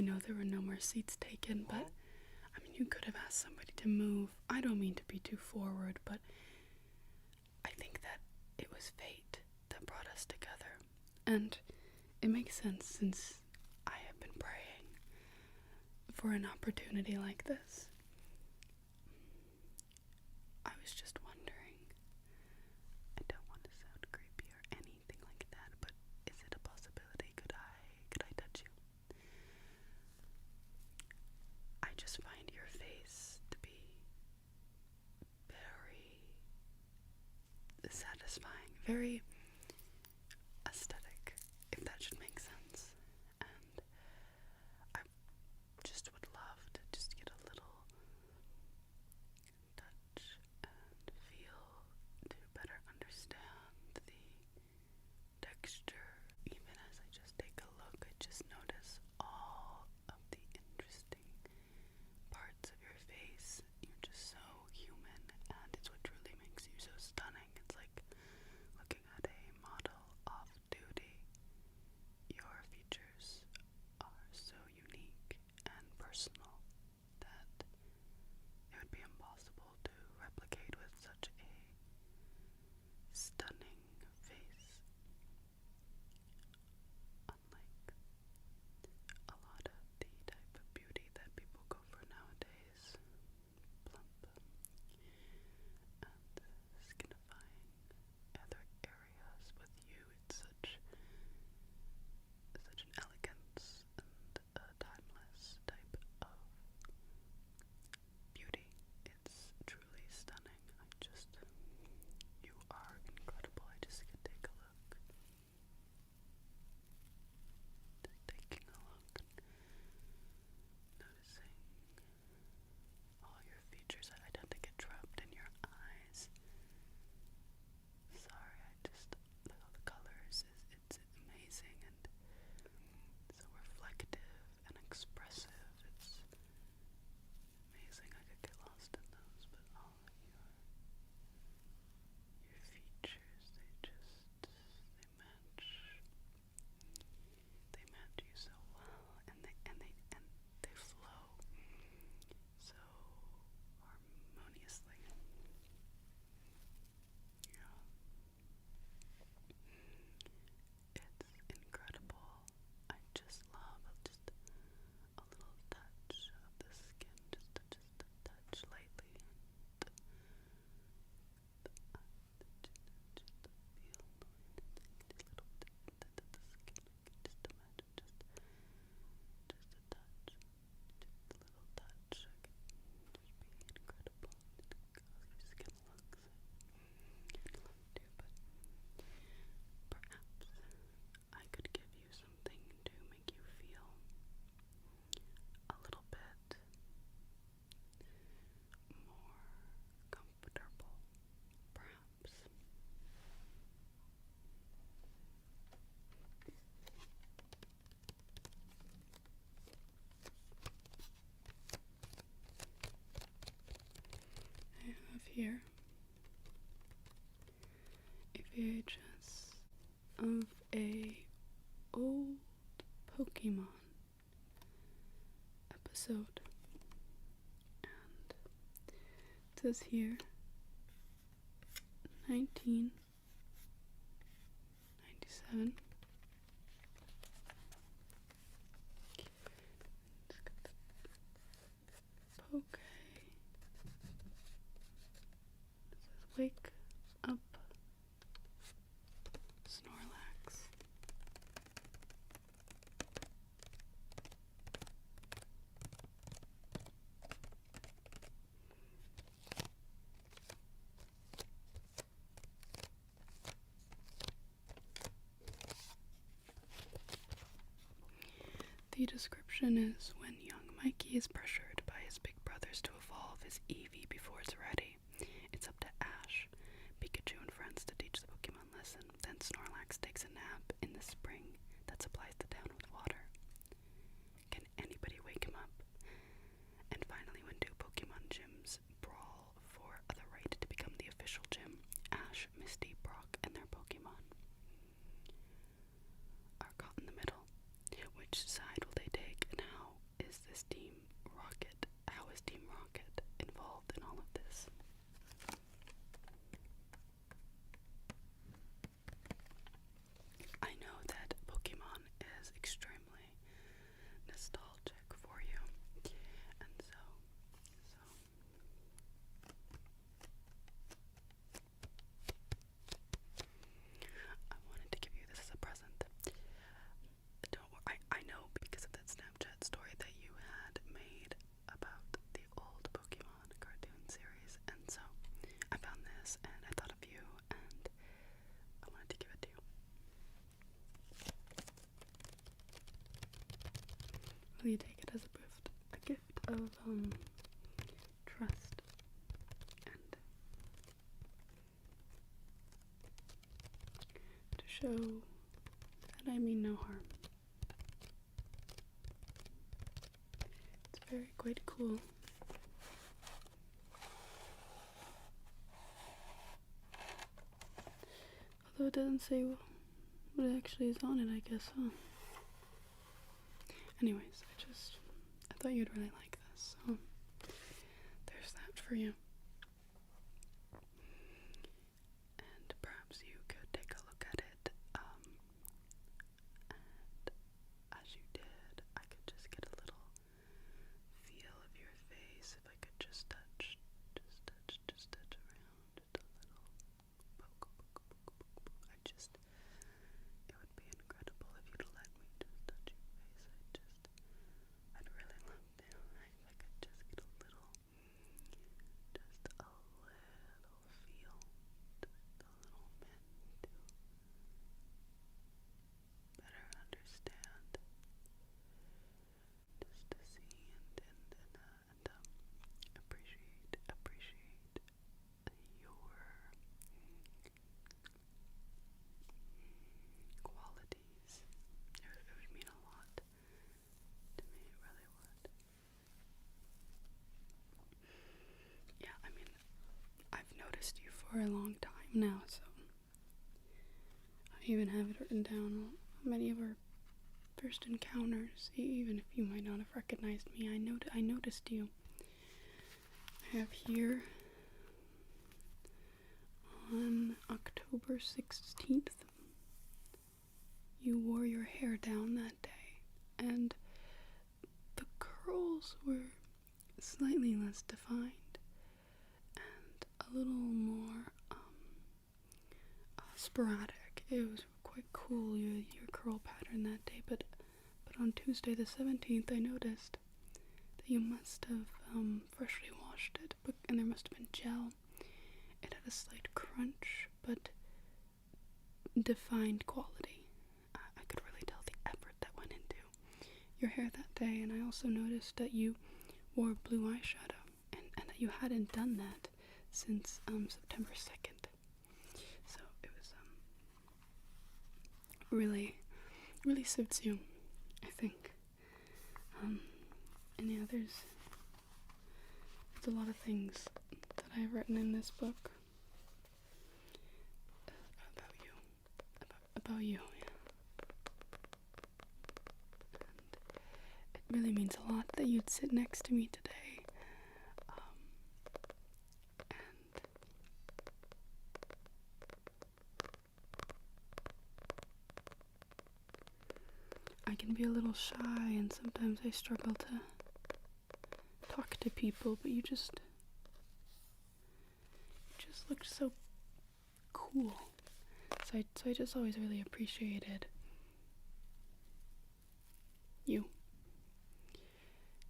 I know there were no more seats taken, but I mean, you could have asked somebody to move. I don't mean to be too forward, but I think that it was fate that brought us together. And it makes sense since I have been praying for an opportunity like this. I was just wondering, I don't want to sound creepy or anything like that, but is it a possibility? Could I touch you? I just find your face to be very satisfying, very aesthetic, if that should make sense. And I just would love to just get a little touch and feel to better understand the texture. Even as I just take a look, I just notice all of the interesting parts of your face. You're just so human, and it's what truly makes you so stunning. It's like looking at a model off duty. Your features are so unique and personal that it would be impossible to replicate with such a stunning face. Unlike a lot of the type of beauty that people go for nowadays, plump and skinifying other areas, with you it's such an elegance and a timeless type of beauty. It's truly stunning. You are incredible. I just could take a look. Just taking a look and noticing all your features. I tend to get trapped in your eyes. Sorry, look at the colors. It's amazing and so reflective and expressive. It's amazing. I could get lost in those, but all of your features, they match you so well, and they flow so harmoniously. Yeah. It's incredible. I just love just a little touch of the skin, just a touch lightly, and just to feel a little bit of the skin. I can just imagine just a touch, just a little touch. I can just be incredible. Your skin looks too, but perhaps I could give you something to make you feel a little bit more comfortable, perhaps. I have here a VHS of a old Pokemon episode, and it says here 1997. Poke. It says wake up Snorlax. The description is when young Mikey is pressured by his big brothers to evolve his Eevee before it's ready. It's up to Ash, Pikachu, and friends to teach the Pokemon lesson. Then Snorlax takes a nap in the spring that supplies the town with water. Can anybody wake him up? And finally, when two Pokemon gyms brawl for the right to become the official gym, Ash, Misty, Brock, and their Pokemon are caught in the middle. Which side will they take, and how of trust and to show that I mean no harm. It's very quite cool. Although it doesn't say what actually is on it, I guess, huh? Anyways, I thought you'd really like this, so there's that for you. And perhaps you could take a look at it, and as you did, I could just get a little feel of your face, if I could just touch around, just a little poke. It would be incredible if you'd let me just touch your face. I'd really love to. If I could just get a little feel, just a little bit to better understand, just to see and appreciate your qualities. It would mean a lot to me, it really would. Yeah, I mean, I've noticed you for a long time now, so I even have it written down many of our first encounters, even if you might not have recognized me. I noticed you. I have here on October 16th, you wore your hair down that day, and the curls were slightly less defined and a little more sporadic. It was quite cool, your curl pattern that day, but on Tuesday the 17th I noticed that you must have freshly washed it, and there must have been gel. It had a slight crunch, but defined quality. I could really tell the effort that went into your hair that day, and I also noticed that you wore blue eyeshadow, and that you hadn't done that since September 2nd. So it was really suits you, I think. And yeah, there's a lot of things that I've written in this book about you, yeah. And it really means a lot that you'd sit next to me today. And I can be a little shy, and sometimes I struggle to talk to people, but you just looked so cool. So I just always really appreciated you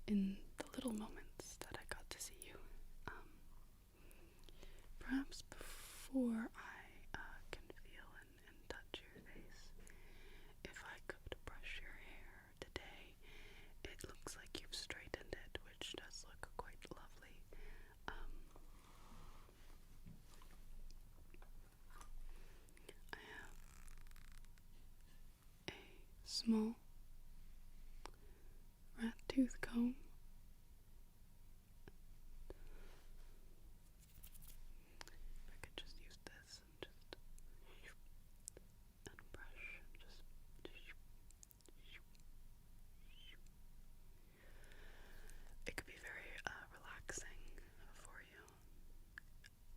in the little moments that I got to see you. Perhaps before I can feel and touch your face, if I could brush your hair today. It looks like you've straightened it, which does look quite lovely. I have a small rat tooth comb. If I could just use this and brush and it could be very relaxing for you.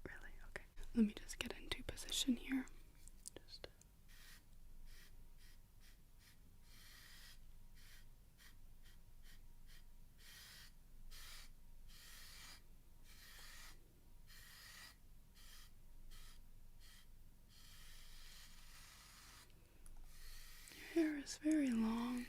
Really? Okay. Let me just get into position here. Your hair is very long.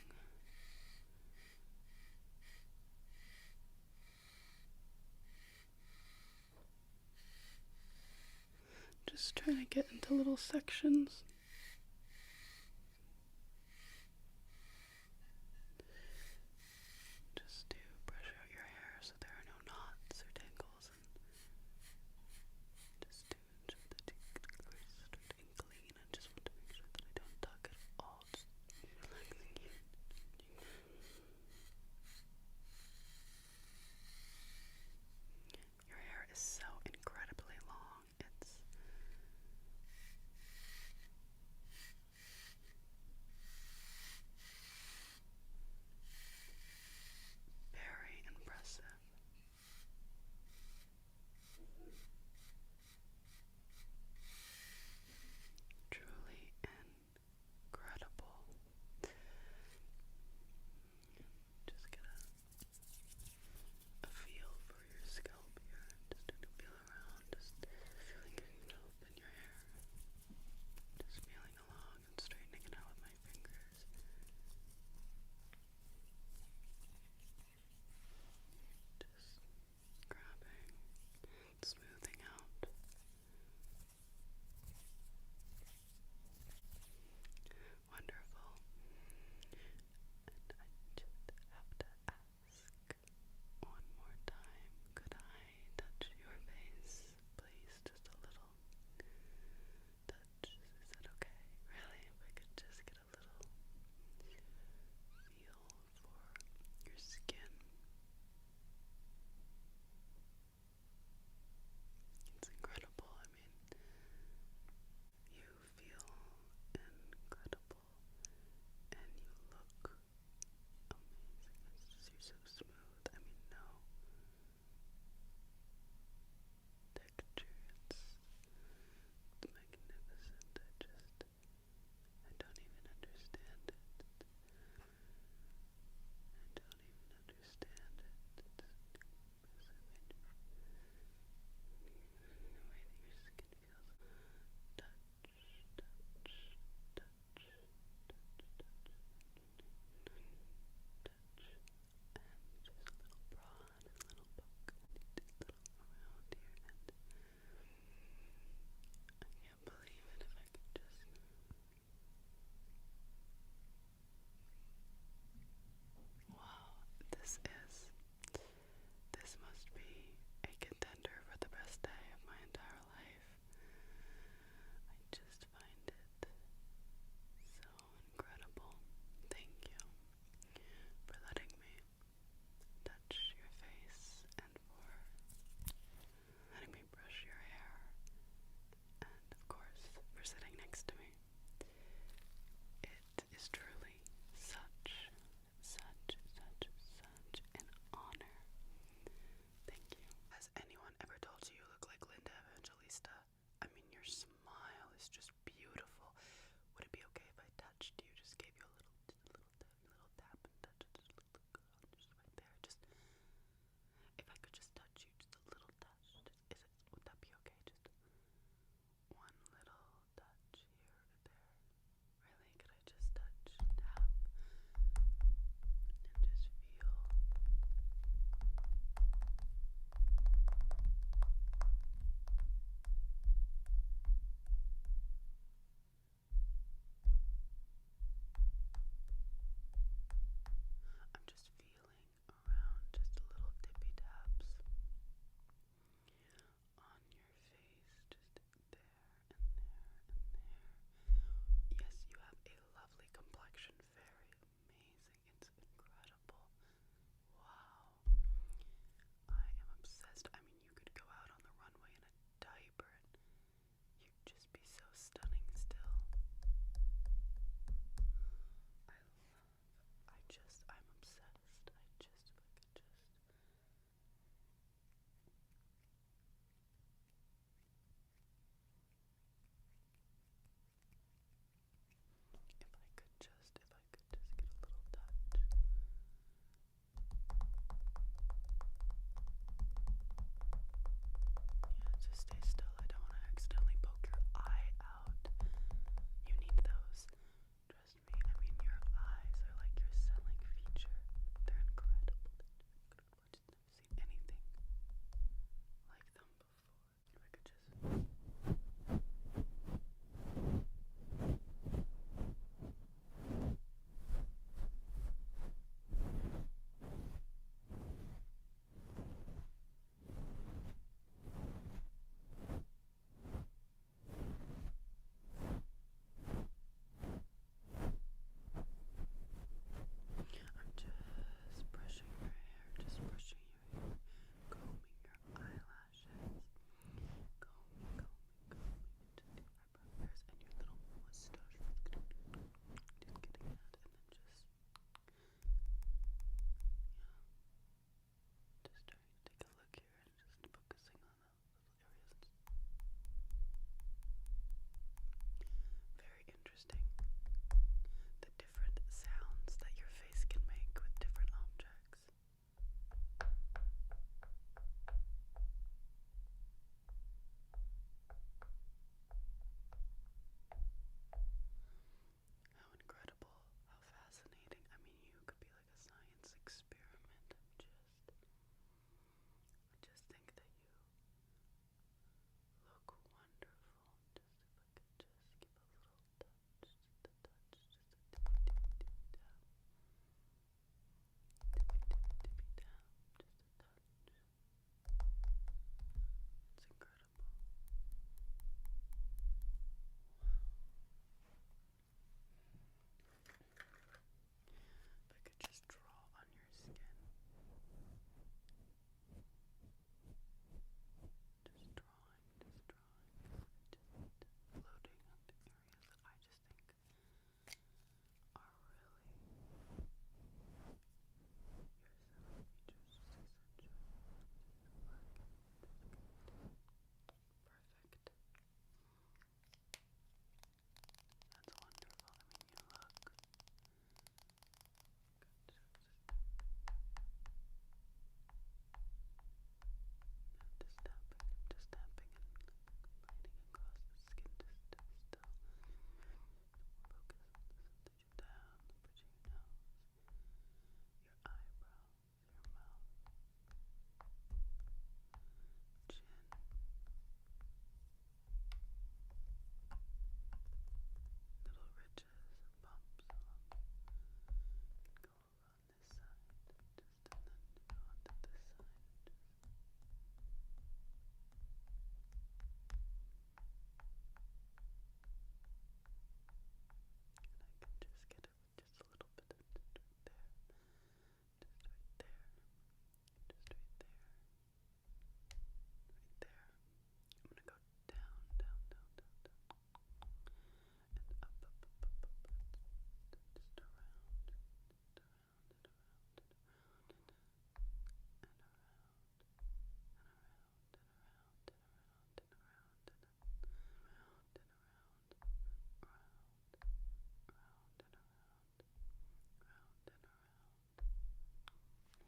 Just trying to get into little sections. Just to brush out your hair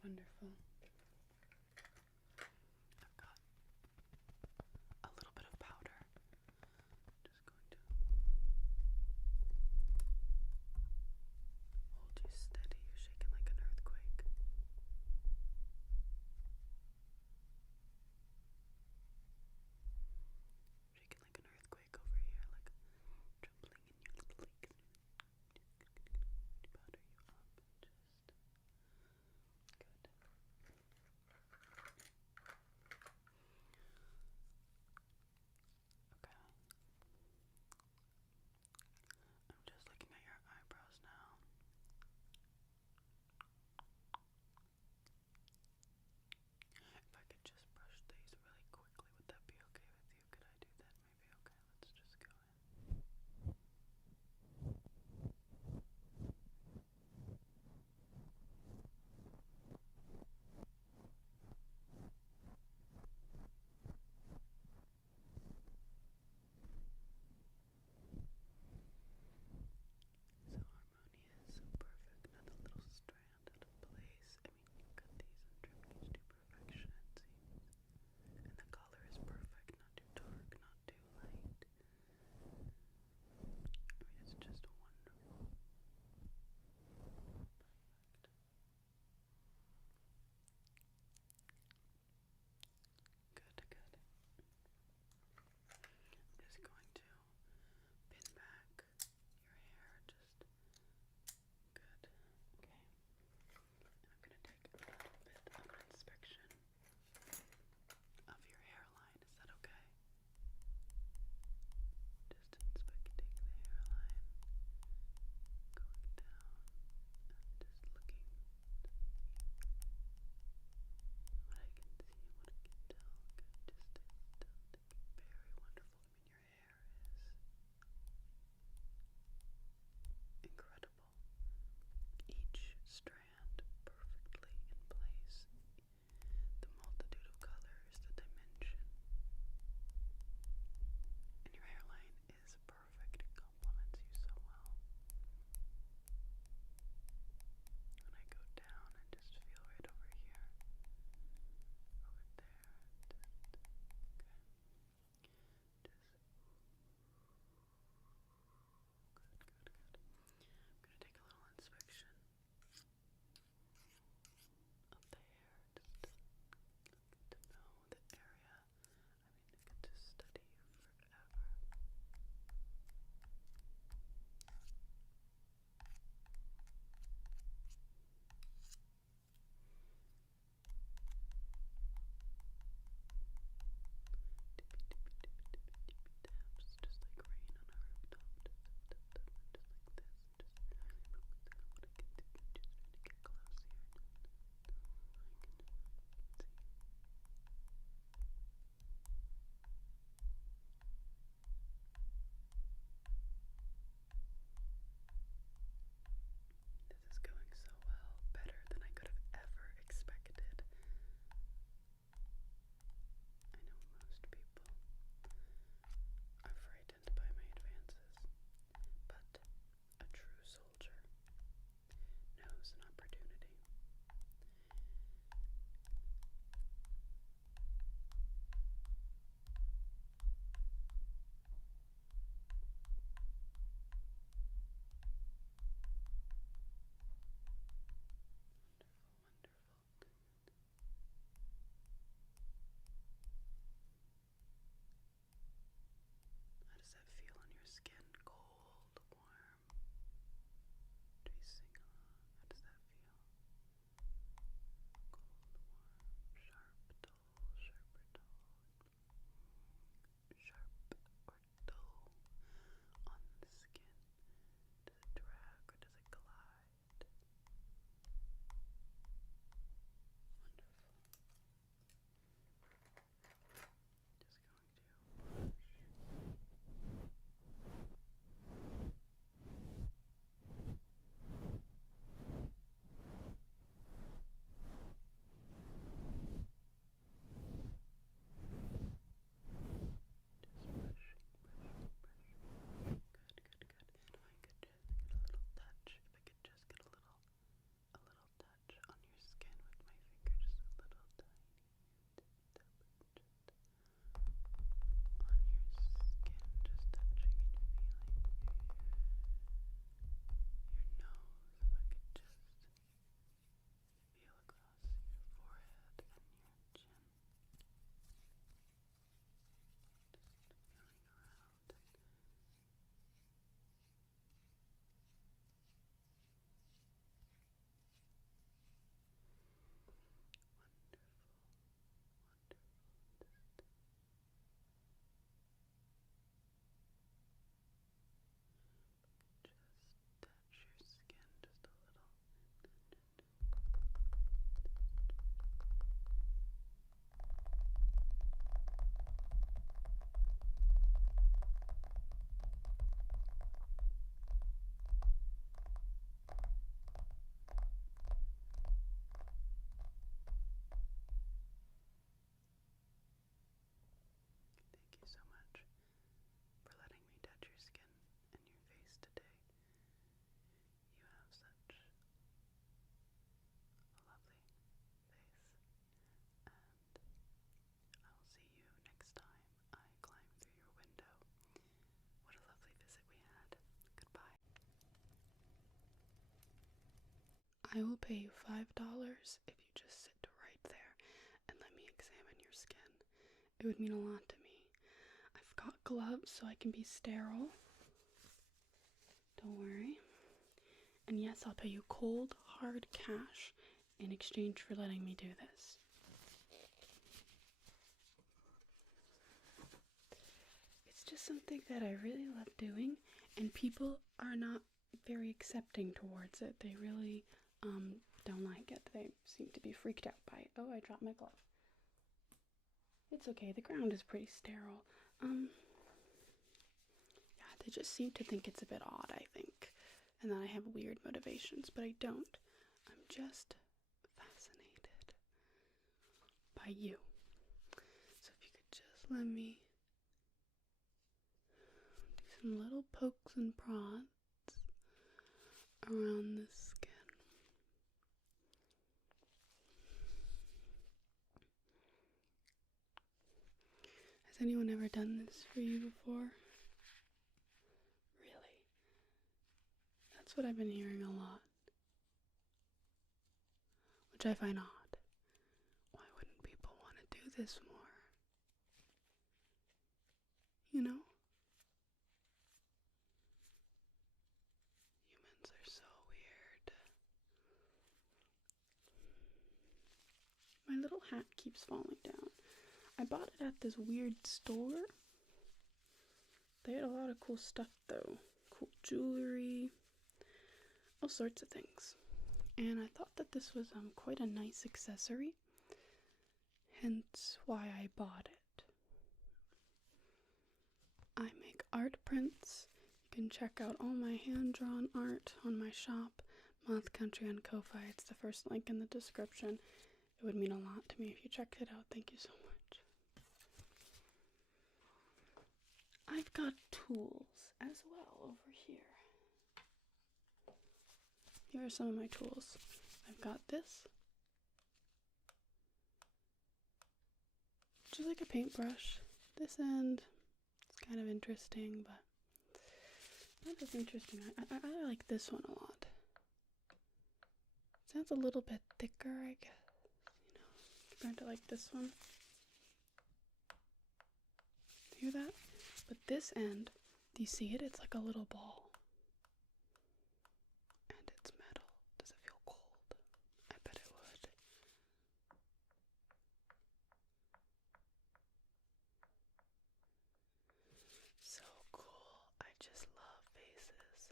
Wonderful. I've got a little bit of powder. Just going to hold you steady. You're shaking like an earthquake. Shaking like an earthquake over here, like trembling in your little legs. Powder you up. Just good. I will pay you $5 if you just sit right there and let me examine your skin. It would mean a lot to me. I've got gloves so I can be sterile. Don't worry. And yes, I'll pay you cold, hard cash in exchange for letting me do this. It's just something that I really love doing, and people are not very accepting towards it. They really don't like it. They seem to be freaked out by it. Oh, I dropped my glove. It's okay, the ground is pretty sterile. Yeah, they just seem to think it's a bit odd, I think, and that I have weird motivations, but I don't. I'm just fascinated by you. So if you could just let me do some little pokes and prods around the skin. Has anyone ever done this for you before? Really? That's what I've been hearing a lot. Which I find odd. Why wouldn't people want to do this more? You know? Humans are so weird. My little hat keeps falling down. I bought it at this weird store. They had a lot of cool stuff though. Cool jewelry. All sorts of things. And I thought that this was quite a nice accessory. Hence why I bought it. I make art prints. You can check out all my hand-drawn art on my shop, Moth Country on Ko-Fi. It's the first link in the description. It would mean a lot to me if you checked it out. Thank you so much. I've got tools as well over here. Here are some of my tools. I've got this, which is like a paintbrush. This end, it's kind of interesting, but not as interesting. I like this one a lot. It sounds a little bit thicker, I guess, you know, compared to like this one. Hear that? But this end, do you see it? It's like a little ball. And it's metal. Does it feel cold? I bet it would. So cool. I just love vases.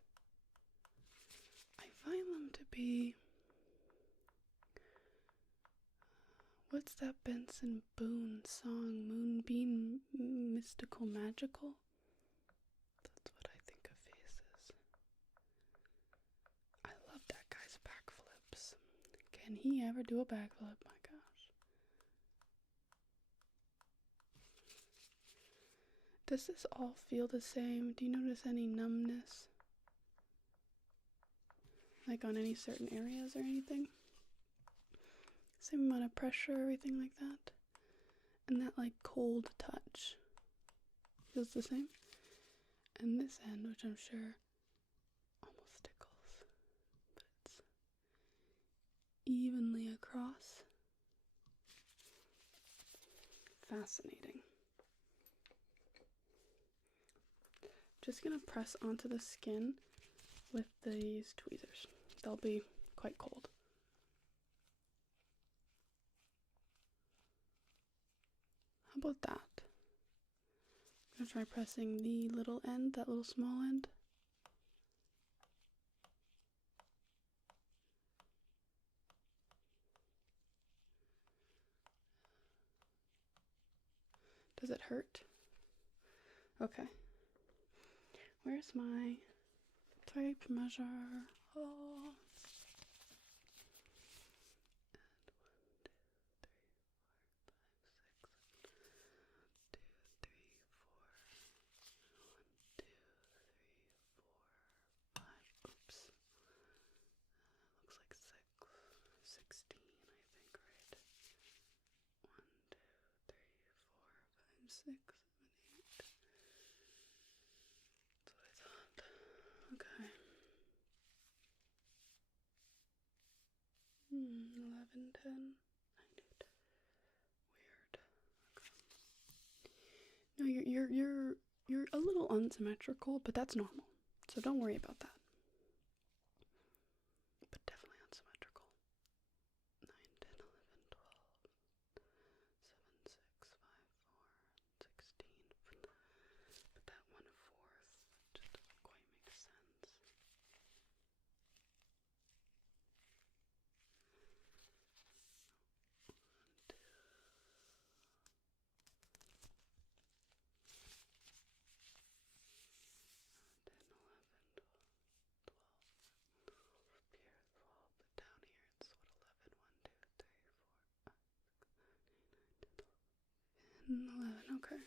I find them to be... What's that Benson Boone song? Moonbeam Mystical Magical? That's what I think of vases. I love that guy's backflips. Can he ever do a backflip? My gosh. Does this all feel the same? Do you notice any numbness? Like on any certain areas or anything? Same amount of pressure, everything like that. And that like cold touch feels the same. And this end, which I'm sure almost tickles, but it's evenly across. Fascinating. Just gonna press onto the skin with these tweezers. They'll be quite cold. How about that? I'm gonna try pressing the little end, that little small end. Does it hurt? Okay. Where's my tape measure? Oh. Okay. 10, 9, 8. Weird. Okay. No, you're a little unsymmetrical, but that's normal. So don't worry about that. But definitely unsymmetrical. 9, 10, 11, 12, 7, 6, 5, 4, 16. But that 1/4 just doesn't quite make sense. 1, 2. 10, 11, 12, 12 up here, 12, but down here it's what, 11, 1, 2, 3, 4, 5, 6, 7, 8, 9, 10, 11, okay.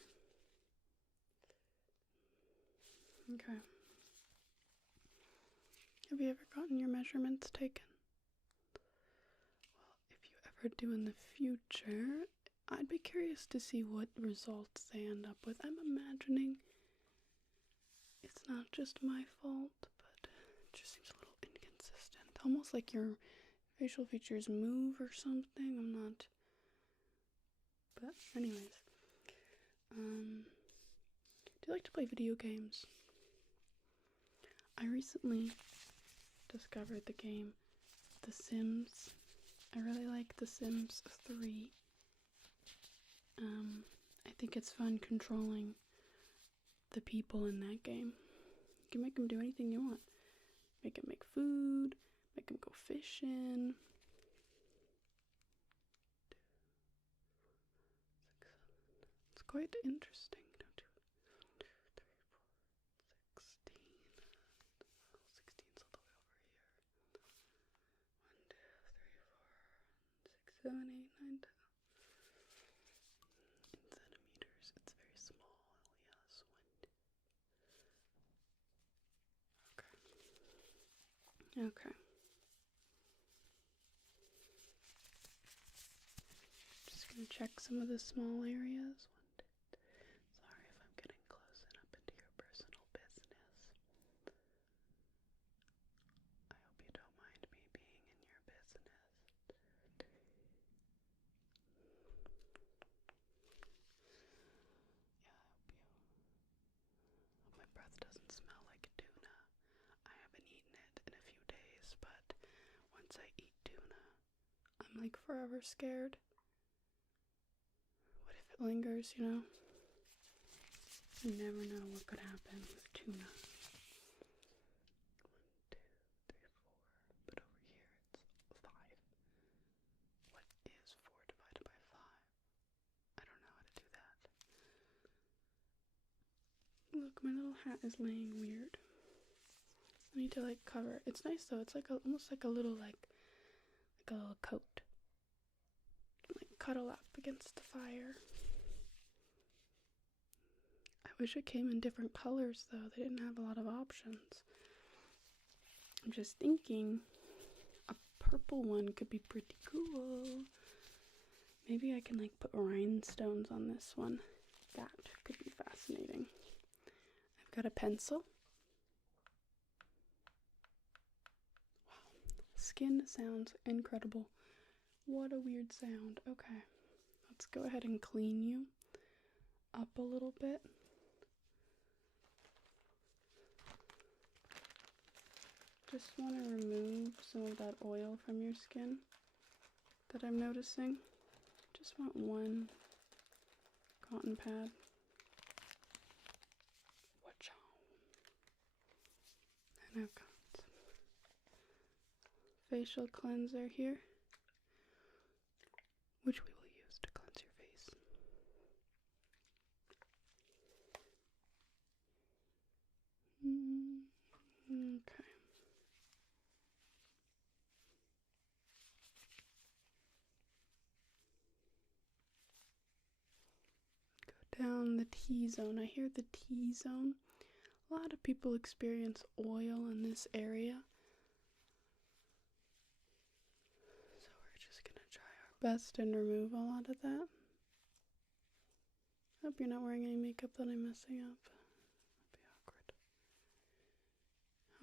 Okay. Have you ever gotten your measurements taken? Well, if you ever do in the future, I'd be curious to see what results they end up with. I'm imagining it's not just my fault, but it just seems a little inconsistent. Almost like your facial features move or something. I'm not. But anyways. Do you like to play video games? I recently discovered the game The Sims. I really like The Sims 3. I think it's fun controlling the people in that game. You can make them do anything you want. Make them make food, make them go fishing. 2, 4, 6, 7. It's quite interesting, don't you? 1, 2, 3, 4, 16. 16's all the way over here. 1, 2, 3, 4, 6, 7, 8, 9, 10. In centimeters, it's very small. Yes, 1, 2. Okay. Just gonna check some of the small areas. 1, 2, 3. Sorry if I'm getting close and up into your personal business. I hope you don't mind me being in your business. Yeah, I hope my breath doesn't smell like tuna. I haven't eaten it in a few days, but once I eat tuna, I'm like forever scared. What if it lingers, you know? You never know what could happen with tuna. 1, 2, 3, 4. But over here it's 5. What is 4 divided by 5? I don't know how to do that. Look, my little hat is laying weird. I need to like cover it. It's nice though. It's like almost like a little like a little coat. Like cuddle up against the fire. I wish it came in different colors though. They didn't have a lot of options. I'm just thinking a purple one could be pretty cool. Maybe I can like put rhinestones on this one. That could be fascinating. I've got a pencil. Wow. Skin sounds incredible. What a weird sound. Okay. Let's go ahead and clean you up a little bit. Just want to remove some of that oil from your skin that I'm noticing. Just want one cotton pad. Watch out. And I've got some facial cleanser here, which we will use to cleanse your face. Okay. Go down the T-zone. I hear the T-zone. A lot of people experience oil in this area. So we're just gonna try our best and remove a lot of that. Hope you're not wearing any makeup that I'm messing up. That'd be awkward.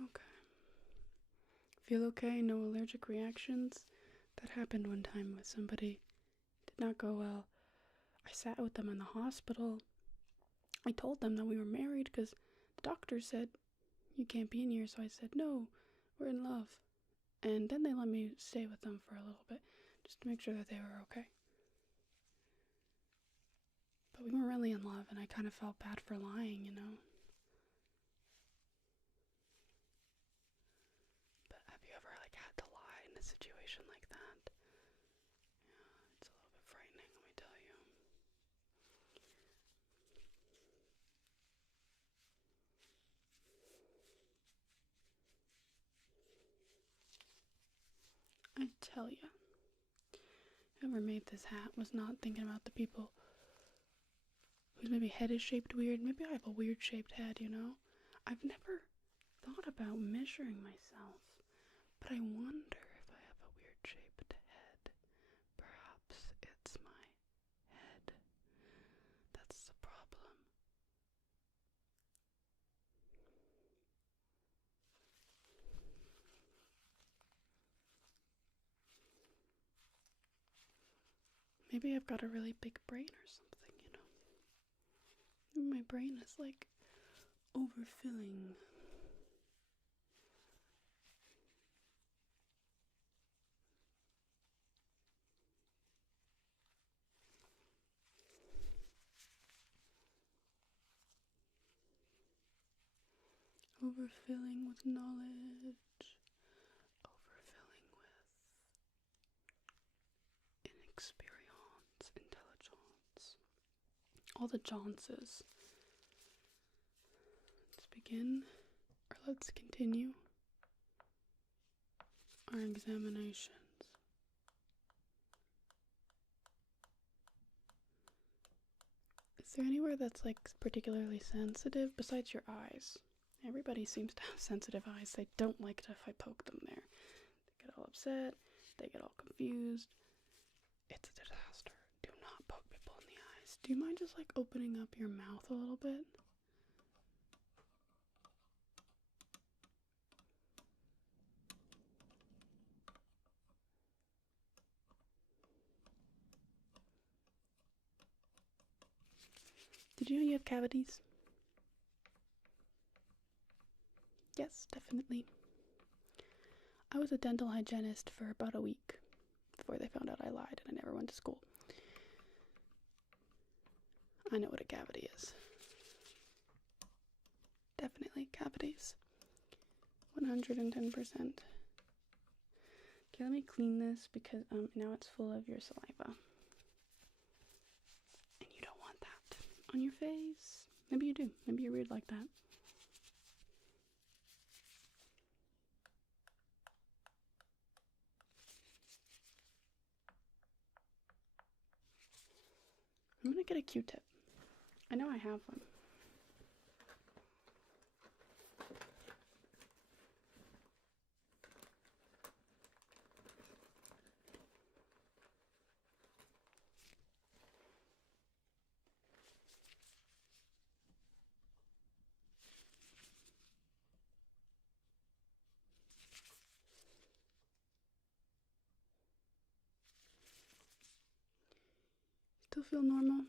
Okay. Feel okay? No allergic reactions? That happened one time with somebody. It did not go well. I sat with them in the hospital. I told them that we were married because the doctor said, you can't be in here. So I said, no, we're in love. And then they let me stay with them for a little bit just to make sure that they were okay. But we weren't really in love, and I kind of felt bad for lying, you know. But have you ever, like, had to lie in a situation like that? Yeah, it's a little bit frightening, let me tell you. I tell you, whoever made this hat was not thinking about the people whose maybe head is shaped weird. Maybe I have a weird shaped head, you know? I've never thought about measuring myself, but I wonder if I have a weird shaped head. Perhaps it's my head. That's the problem. Maybe I've got a really big brain or something, you know? Maybe my brain is like overfilling. Overfilling with knowledge. Overfilling with inexperience, intelligence. All the Johnses. Let's begin, or let's continue our examinations. Is there anywhere that's like particularly sensitive besides your eyes? Everybody seems to have sensitive eyes. They don't like it if I poke them there. They get all upset. They get all confused. It's a disaster. Do not poke people in the eyes. Do you mind just like opening up your mouth a little bit? Did you know you have cavities? Yes, definitely. I was a dental hygienist for about a week before they found out I lied and I never went to school. I know what a cavity is. Definitely cavities. 110%. Okay, let me clean this because now it's full of your saliva. And you don't want that on your face. Maybe you do. Maybe you're weird like that. I'm gonna get a Q-tip. I know I have one. Still feel normal?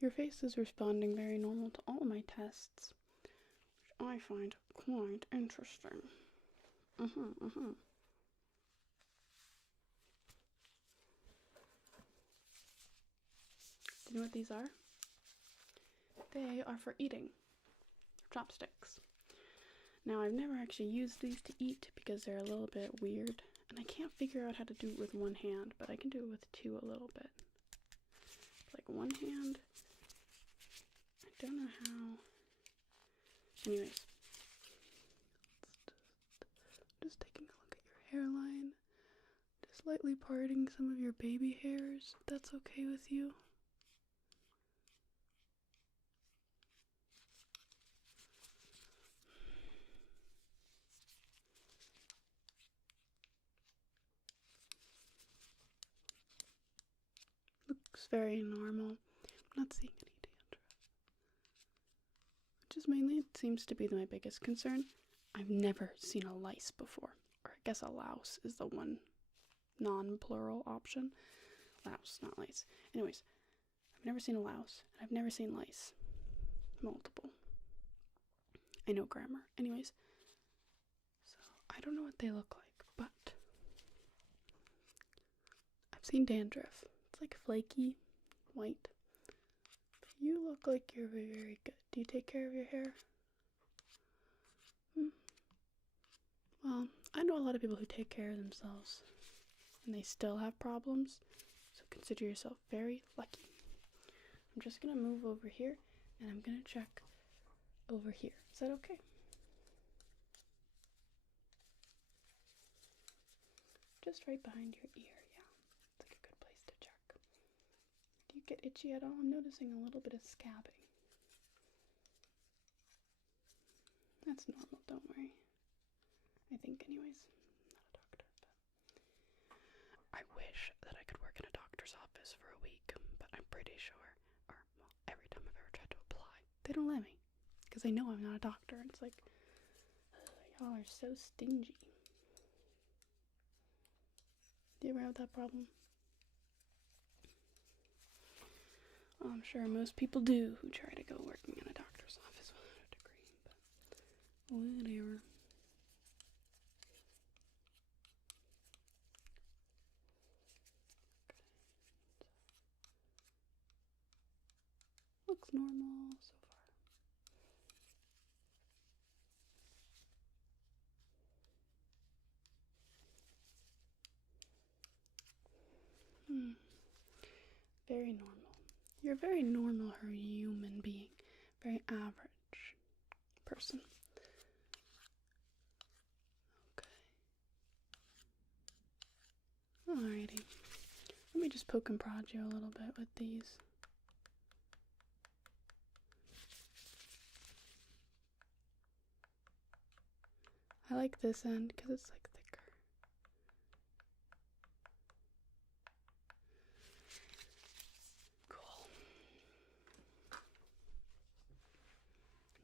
Your face is responding very normal to all of my tests, which I find quite interesting. Do you know what these are? They are for eating. Chopsticks. Now, I've never actually used these to eat because they're a little bit weird, and I can't figure out how to do it with one hand, but I can do it with two a little bit. Like one hand. I don't know how. Anyways. Just taking a look at your hairline. Just lightly parting some of your baby hairs, if that's okay with you. Looks very normal. I'm not seeing any dandruff. Which is mainly, it seems to be my biggest concern. I've never seen a lice before, or a guess a louse is the one non-plural option. Louse, not lice. Anyways, I've never seen a louse, and I've never seen lice. Multiple. I know grammar. Anyways, so I don't know what they look like, but I've seen dandruff. It's like flaky, white. But you look like you're very, very good. Do you take care of your hair? Well, I know a lot of people who take care of themselves and they still have problems, so consider yourself very lucky. I'm just gonna move over here and I'm gonna check over here. Is that okay? Just right behind your ear, yeah. It's like a good place to check. Do you get itchy at all? I'm noticing a little bit of scabbing. That's normal, don't worry. I think anyways. I'm not a doctor, but I wish that I could work in a doctor's office for a week, but I'm pretty sure, or well, every time I've ever tried to apply, they don't let me. Because they know I'm not a doctor, and it's like, y'all are so stingy. Do you ever have that problem? Well, I'm sure most people do who try to go working in a doctor's office without a degree, but whatever. Looks normal so far. Very normal. You're a very normal human being. Very average person. Okay. Alrighty. Let me just poke and prod you a little bit with these. I like this end because it's like thicker. Cool.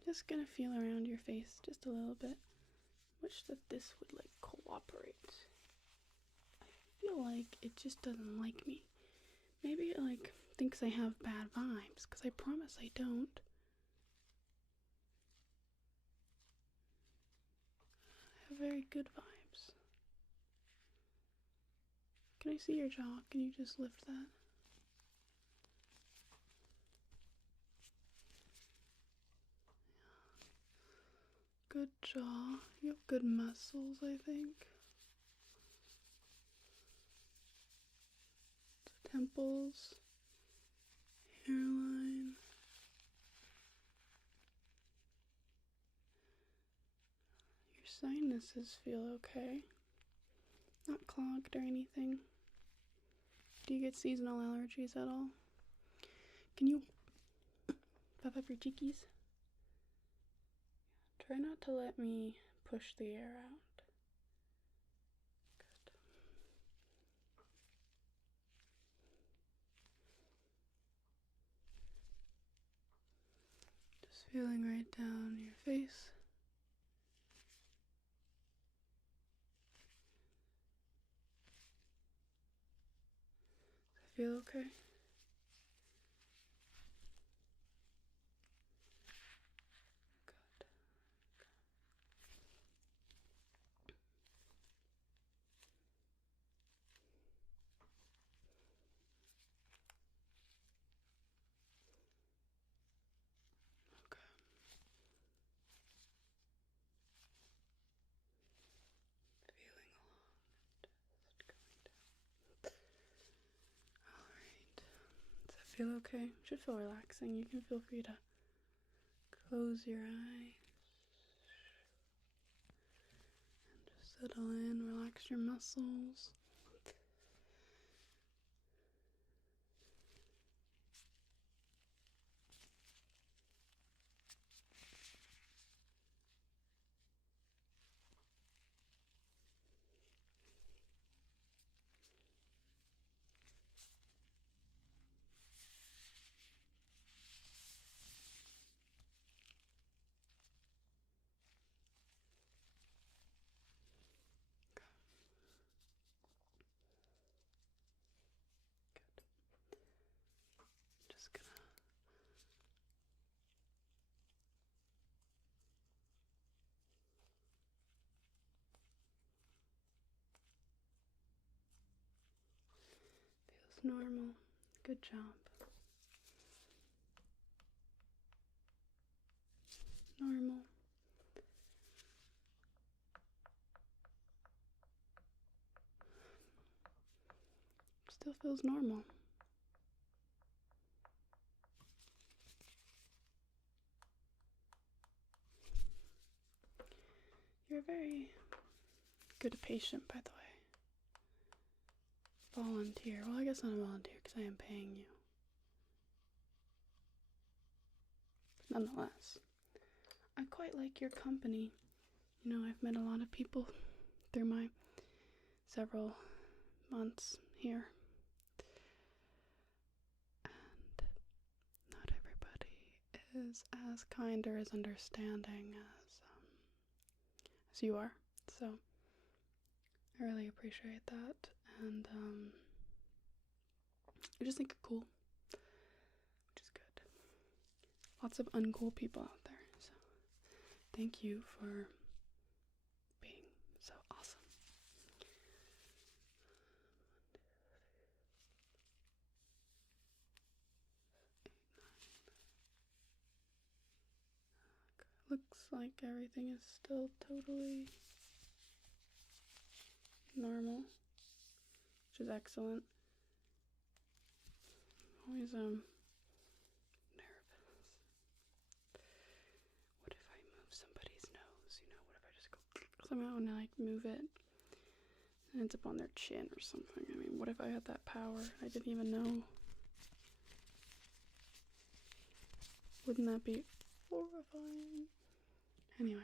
I'm just gonna feel around your face just a little bit. Wish that this would like cooperate. I feel like it just doesn't like me. Maybe it like thinks I have bad vibes, because I promise I don't. I have very good vibes. Can I see your jaw? Can you just lift that? Yeah. Good jaw. You have good muscles, I think. Temples, hairline. Your sinuses feel okay. Not clogged or anything. Do you get seasonal allergies at all? Can you puff up your cheekies? Try not to let me push the air out. Good. Just feeling right down your face. Does that feel okay? Feel okay? Should feel relaxing. You can feel free to close your eyes and just settle in, relax your muscles. normal. Good job. Normal. Still feels normal. You're a very good patient, by the way. Volunteer. Well, I guess not a volunteer because I am paying you. But nonetheless, I quite like your company. You know, I've met a lot of people through my several months here. And not everybody is as kind or as understanding as you are. So I really appreciate that. And I just think you're cool, which is good. Lots of uncool people out there, so thank you for being so awesome. Looks like everything is still totally normal, which is excellent. Always nervous. What if I move somebody's nose? You know, what if I just go somehow and like move it and it's up on their chin or something? I mean, what if I had that power? I didn't even know. Wouldn't that be horrifying? Anyways.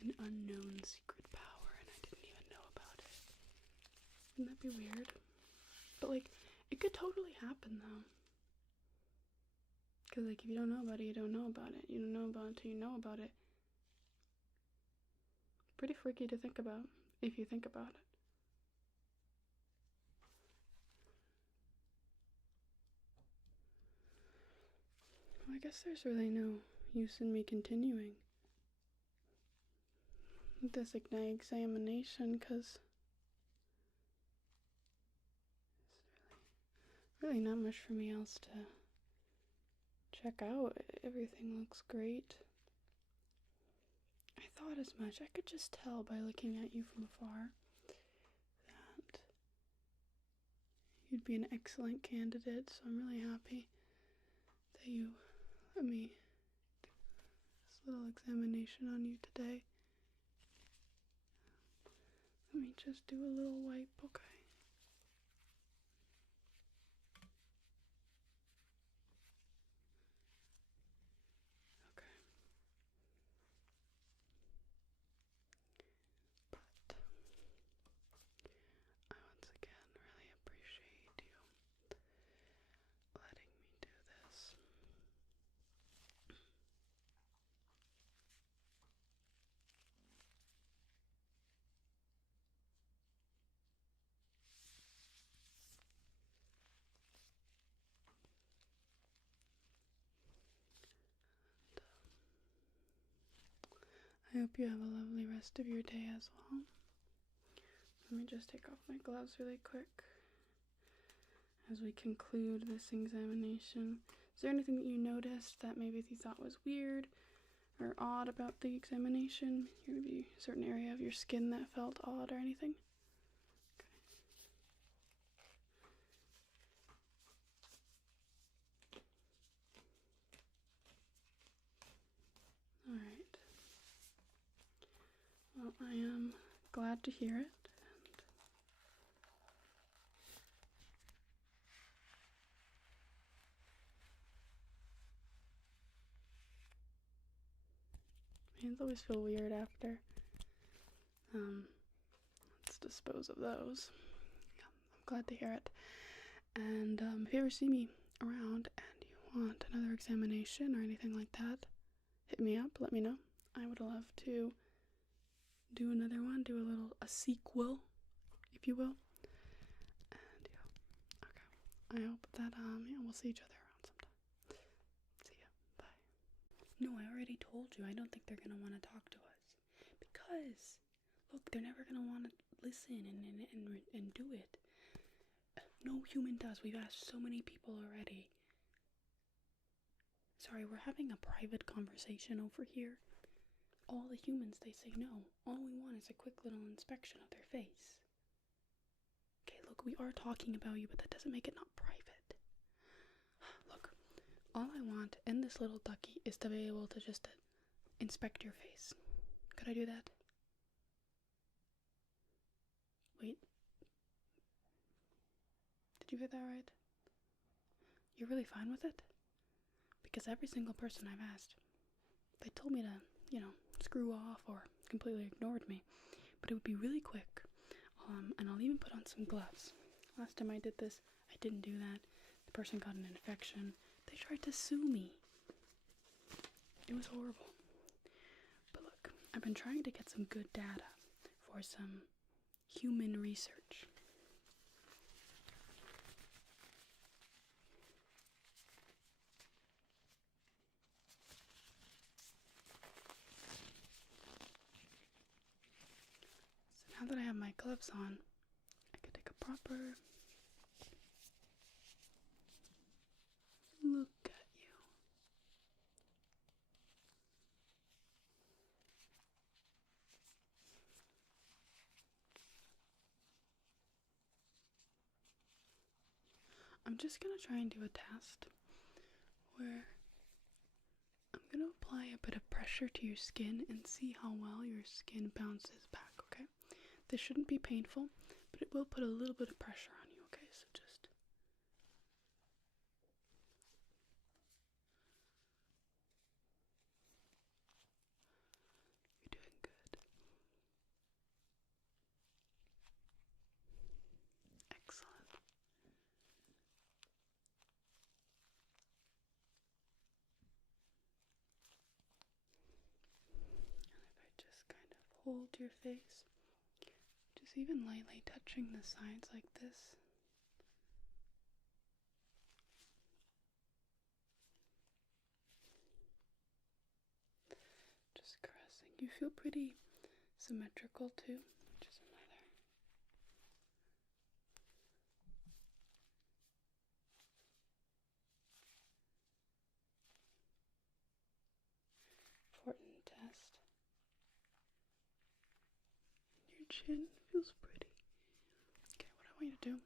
An unknown secret power and I didn't even know about it. Wouldn't that be weird? But like, it could totally happen though. Because like, if you don't know about it, you don't know about it. You don't know about it until you know about it. Pretty freaky to think about, if you think about it. Well, I guess there's really no use in me continuing this examination, because there's really not much for me else to check out. Everything looks great. I thought as much. I could just tell by looking at you from afar that you'd be an excellent candidate, so I'm really happy that you let me do this little examination on you today. Let me just do a little wipe, okay? Okay. But I once again really appreciate you letting me do this. I hope you have a lovely rest of your day as well. Let me just take off my gloves really quick as we conclude this examination. Is there anything that you noticed that maybe you thought was weird or odd about the examination? Maybe a certain area of your skin that felt odd or anything? Okay. Alright. Well, I am glad to hear it. Hands always feel weird after. Let's dispose of those. Yeah, I'm glad to hear it. And if you ever see me around and you want another examination or anything like that, hit me up, let me know. I would love to do another one, do a sequel, if you will. And yeah, okay. I hope that yeah, we'll see each other around sometime. See ya. Bye. No, I already told you. I don't think they're gonna want to talk to us because look, they're never gonna want to listen and do it. No human does. We've asked so many people already. Sorry, we're having a private conversation over here. All the humans, they say no. All we want is a quick little inspection of their face. Okay, look, we are talking about you, but that doesn't make it not private. Look, all I want in this little ducky is to be able to just inspect your face. Could I do that? Wait. Did you get that right? You're really fine with it? Because every single person I've asked, they told me to, you know, screw off or completely ignored me. But it would be really quick. And I'll even put on some gloves. Last time I did this, I didn't do that. The person got an infection. They tried to sue me. It was horrible. But look, I've been trying to get some good data for some human research. Now that I have my gloves on, I can take a proper look at you. I'm just gonna try and do a test where I'm gonna apply a bit of pressure to your skin and see how well your skin bounces back, okay? This shouldn't be painful, but it will put a little bit of pressure on you, okay? So just... You're doing good. Excellent. And if I just kind of hold your face, just even lightly touching the sides like this. Just caressing. You feel pretty symmetrical too, which is another. Important test. Your chin feels pretty. Okay, what I want you to do,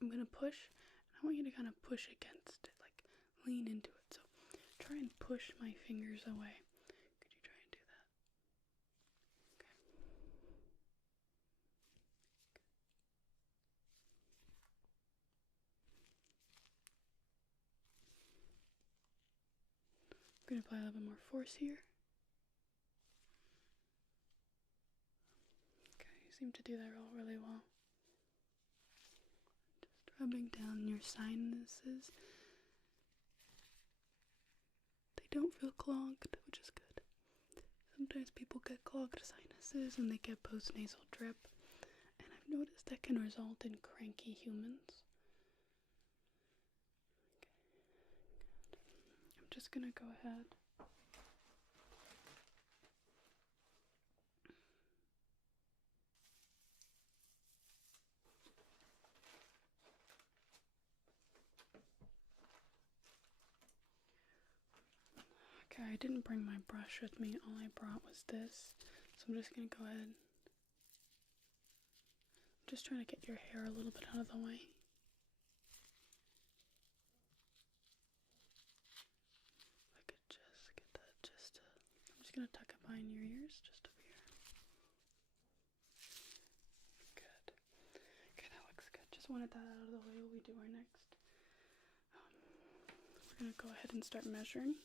I'm gonna push, and I want you to kind of push against it, like lean into it. So try and push my fingers away. Could you try and do that? Okay. I'm gonna apply a little bit more force here. Okay, you seem to do that all really well. Just rubbing down your sinuses. They don't feel clogged, which is good. Sometimes people get clogged sinuses and they get postnasal drip, and I've noticed that can result in cranky humans. Okay, I'm just gonna go ahead. Okay, I didn't bring my brush with me. All I brought was this. So I'm just gonna go ahead. I'm just trying to get your hair a little bit out of the way. If I could just get that I'm just gonna tuck it behind your ears, just over here. Good. Okay, that looks good. Just wanted that out of the way while we do our next. We're gonna go ahead and start measuring.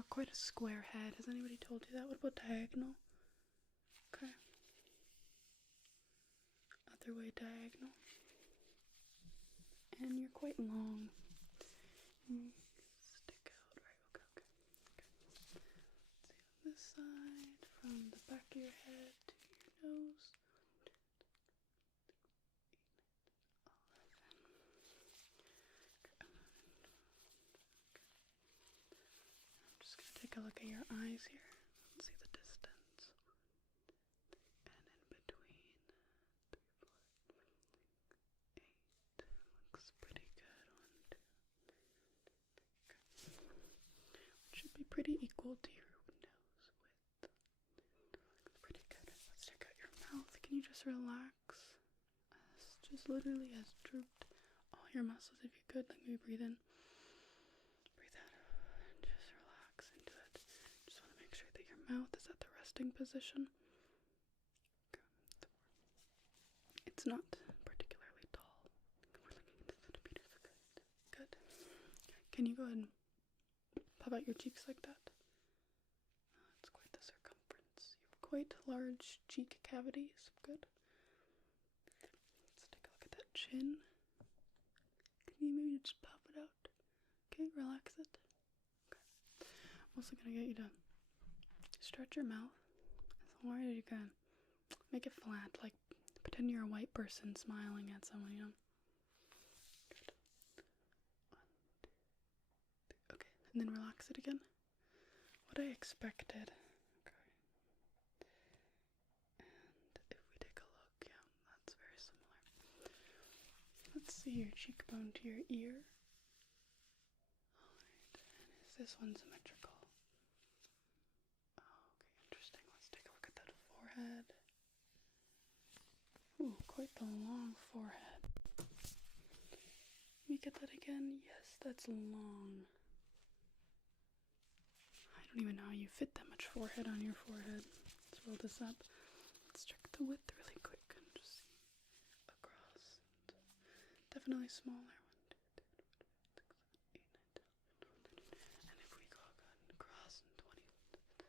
got quite a square head. Has anybody told you that? What about diagonal? Okay. Other way diagonal. And you're quite long. Stick out. Right, okay. Let's see on this side, from the back of your head to your nose. I'm just going to take a look at your eyes here. Let's see the distance. And in between, 3, 4, 8. Looks pretty good. 1, 2, 3. Okay. Should be pretty equal to your nose width. Looks pretty good. Let's check out your mouth. Can you just relax? Just literally as drooped all your muscles if you could. Let me breathe in. Breathe out. And just relax into it. Just want to make sure that your mouth is at the resting position. Okay. It's not particularly tall. We're looking at the centimeters. Good. Can you go ahead and puff out your cheeks like that? It's quite the circumference. You have quite large cheek cavities. Good. Let's take a look at that chin. Can you maybe just puff it out? Okay, relax it. Okay. I'm also gonna get you to stretch your mouth as hard as you can. Make it flat, like pretend you're a white person smiling at someone, you know? Good. 1, 2, 3. Okay, and then relax it again. What I expected. Okay. And if we take a look, yeah, that's very similar. Let's see your cheekbone to your ear. Alright, and is this one symmetrical? Oh, okay, interesting. Let's take a look at that forehead. Ooh, quite the long forehead. Let me get that again. Yes, that's long. I don't even know how you fit that much forehead on your forehead. Let's roll this up. Let's check the width really quick and just see across. Definitely smaller. 1, 2, 3, 4, 5, 6, 7, 8, 9, 10, 11, 12, 13. And if we go across in 20, 1, 2,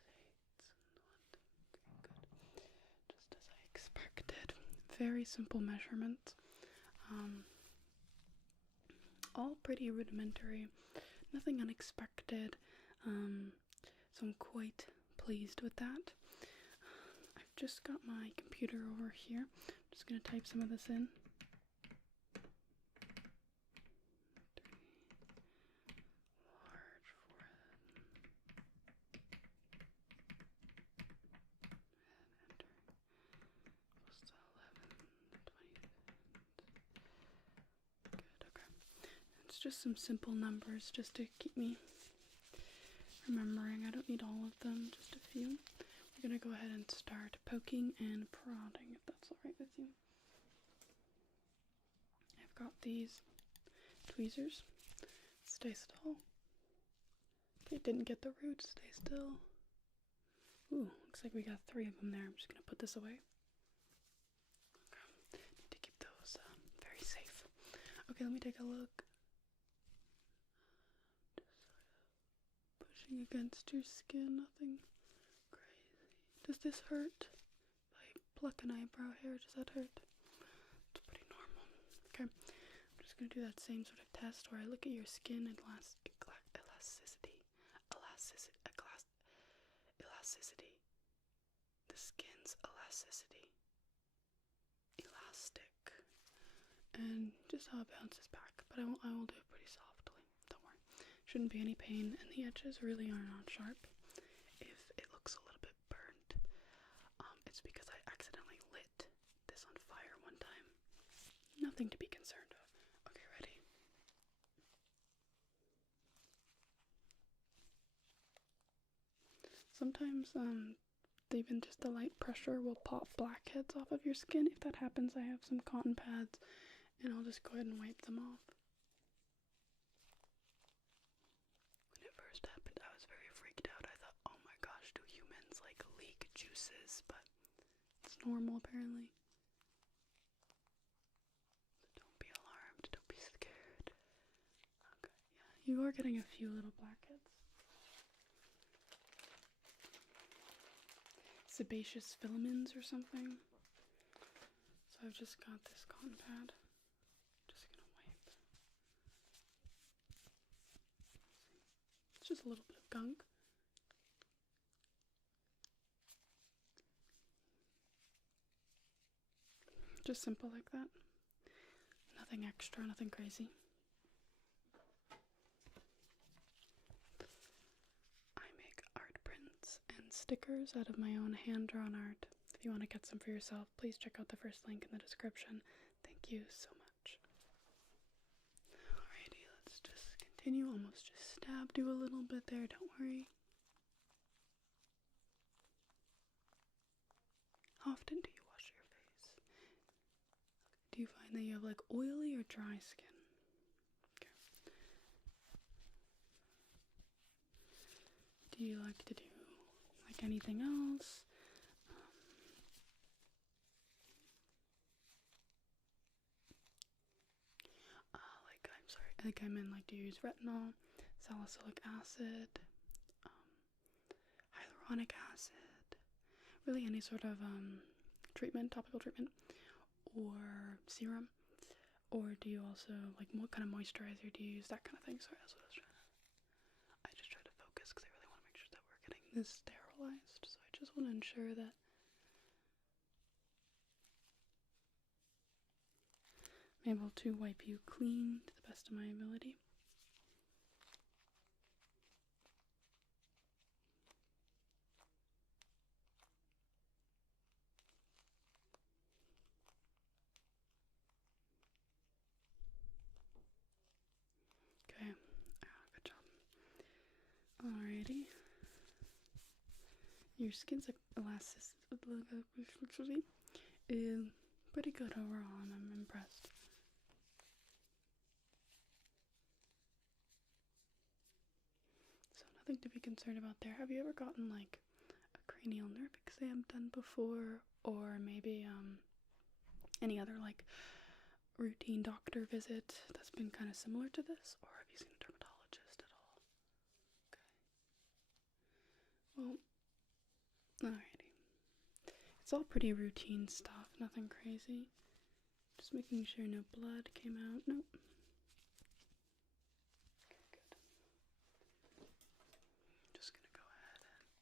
3, good. Just as I expected. Very simple measurements. All pretty rudimentary. Nothing unexpected. So I'm quite pleased with that. I've just got my computer over here. I'm just going to type some of this in. 3, large forehead. And enter. Equals to 11, 20. Good, okay. It's just some simple numbers just to keep me remembering. I don't need all of them, just a few. We're going to go ahead and start poking and prodding, if that's alright with you. I've got these tweezers. Stay still. Okay, didn't get the root. Stay still. Ooh, looks like we got 3 of them there. I'm just going to put this away. Okay, need to keep those very safe. Okay, let me take a look. Pushing against your skin, nothing crazy. Does this hurt? If I pluck an eyebrow hair, does that hurt? It's pretty normal. Okay, I'm just going to do that same sort of test where I look at your skin and elasticity. The skin's elasticity. Elastic. And just how it bounces back. But I will do it pretty softly. Don't worry. Shouldn't be any pain, and the edges really are not sharp. If it looks a little bit burnt, it's because I accidentally lit this on fire one time. Nothing to be concerned of. Okay, ready? Sometimes, even just the light pressure will pop blackheads off of your skin. If that happens, I have some cotton pads, and I'll just go ahead and wipe them off. When it first happened, I was very freaked out. I thought, oh my gosh, do humans, like, leak juices? But it's normal, apparently. So don't be alarmed. Don't be scared. Okay, yeah, you are getting a few little blackheads. sebaceous filaments or something. So I've just got this cotton pad. Just gonna wipe. It's just a little bit of gunk. Just simple like that. Nothing extra, nothing crazy. I make art prints and stickers out of my own hand-drawn art. If you want to get some for yourself, please check out the first link in the description. Thank you so much. Alrighty, let's just continue. Almost just stabbed you a little bit there, don't worry. How often do you wash your face? Do you find that you have like oily or dry skin? Okay. Do you like to do like anything else? I meant like do you use retinol, salicylic acid, hyaluronic acid, really any sort of treatment, topical treatment, or serum, or do you also like what kind of moisturizer do you use, that kind of thing? Sorry, that's what I just try to focus because I really want to make sure that we're getting this sterilized, so I just want to ensure that I'm able to wipe you clean to the best of my ability. Okay, good job. Alrighty. Your skin's elasticity is pretty good overall, and I'm impressed. So nothing to be concerned about there. Have you ever gotten like a cranial nerve exam done before, or maybe any other like routine doctor visit that's been kind of similar to this, or have you seen a dermatologist at all? Okay. Well, alrighty. It's all pretty routine stuff, nothing crazy. Just making sure no blood came out. Nope. Okay, good. Just gonna go ahead and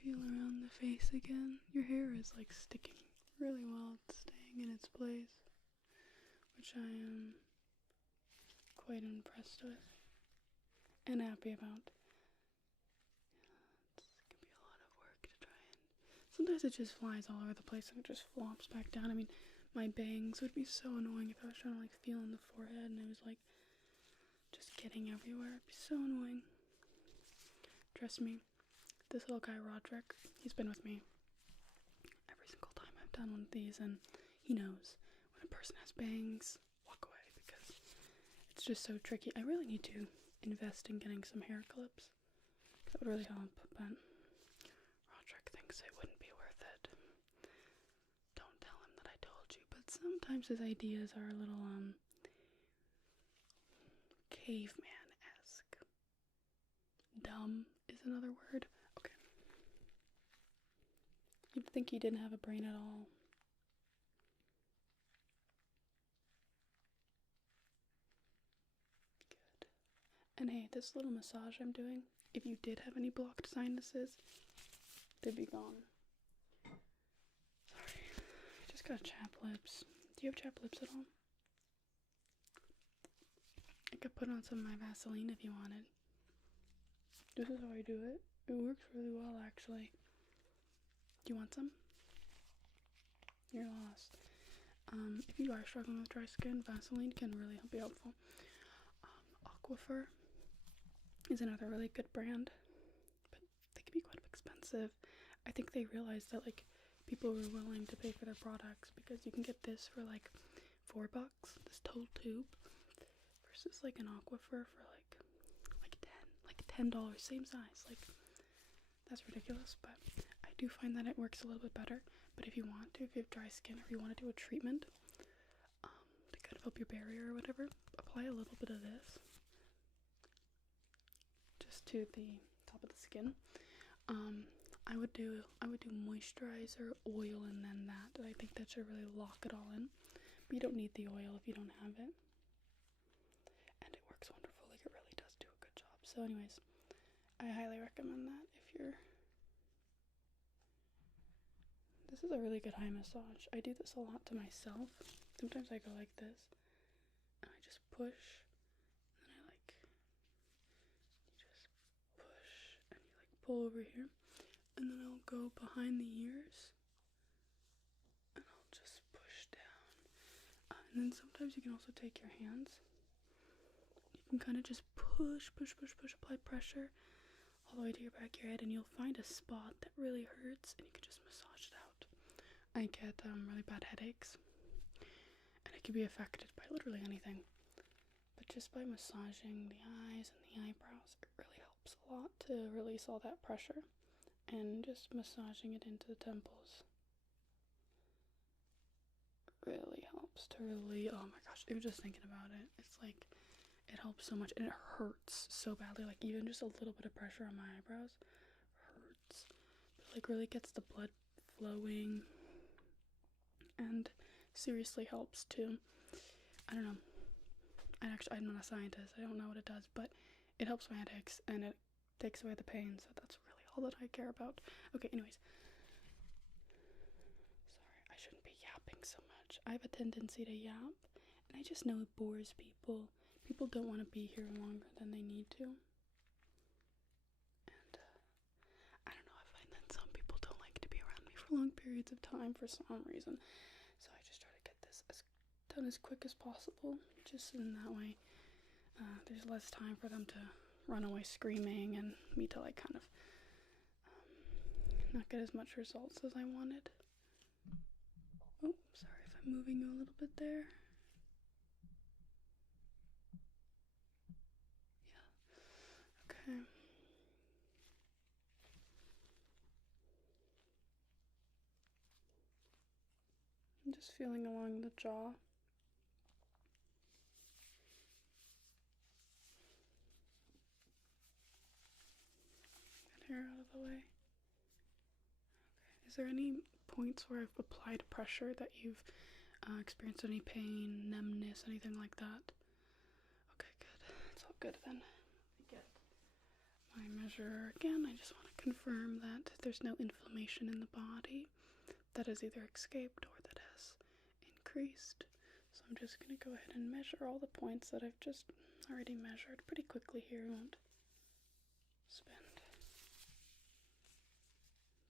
feel around the face again. Your hair is like sticking really well. It's staying in its place, which I am quite impressed with and happy about. It can be a lot of work to try and sometimes it just flies all over the place and it just flops back down. I mean, my bangs would be so annoying if I was trying to like feel in the forehead and it was like just getting everywhere. It'd be so annoying. Trust me, this little guy Roderick, he's been with me every single time I've done one of these, and he knows when a person has bangs, walk away, because it's just so tricky. I really need to invest in getting some hair clips. That would really help, but Roderick thinks it wouldn't be worth it. Don't tell him that I told you, but sometimes his ideas are a little, caveman-esque. Dumb is another word. Okay. You'd think he didn't have a brain at all. Good. And hey, this little massage I'm doing, if you did have any blocked sinuses, they'd be gone. Sorry. I just got chapped lips. Do you have chapped lips at all? I could put on some of my Vaseline if you wanted. This is how I do it. It works really well, actually. Do you want some? You're lost. If you are struggling with dry skin, Vaseline can really be helpful. Aquifer is another really good brand, but they can be quite expensive. I think they realized that like people were willing to pay for their products because you can get this for like $4, this total tube, versus like an Aquifer for like $10, same size. Like, that's ridiculous, but I do find that it works a little bit better. But if you want to, if you have dry skin, or if you want to do a treatment to kind of help your barrier or whatever, apply a little bit of this just to the top of the skin. I would do moisturizer, oil, and then that. I think that should really lock it all in. But you don't need the oil if you don't have it. And it works wonderful. Like, it really does do a good job. So anyways, I highly recommend that if you're... This is a really good eye massage. I do this a lot to myself. Sometimes I go like this. And I just push. And then I you just push. And you pull over here. And then I'll go behind the ears. And I'll just push down. And then sometimes you can also take your hands. You can kind of just push, apply pressure all the way to your back of your head, and you'll find a spot that really hurts, and you can just massage it out. I get really bad headaches, and it can be affected by literally anything. But just by massaging the eyes and the eyebrows, it really helps a lot to release all that pressure, and just massaging it into the temples really helps to really, oh my gosh, even just thinking about it, it's like, it helps so much, and it hurts so badly. Like, even just a little bit of pressure on my eyebrows hurts, but like really gets the blood flowing, and seriously helps too. I don't know, I'm not a scientist, I don't know what it does, but it helps my headaches, and it takes away the pain, so that's really all that I care about. Okay, anyways, sorry, I shouldn't be yapping so much. I have a tendency to yap, and I just know it bores people. People don't want to be here longer than they need to. And, I don't know, I find that some people don't like to be around me for long periods of time for some reason. So I just try to get this done as quick as possible, just in that way. There's less time for them to run away screaming and me to like kind of not get as much results as I wanted. Oh, sorry if I'm moving you a little bit there. Okay. I'm just feeling along the jaw. Get hair out of the way. Okay. Is there any points where I've applied pressure that you've experienced any pain, numbness, anything like that? Okay, good. It's all good then. Get my measure again. I just want to confirm that there's no inflammation in the body that has either escaped or that has increased. So I'm just going to go ahead and measure all the points that I've just already measured pretty quickly here. I won't spend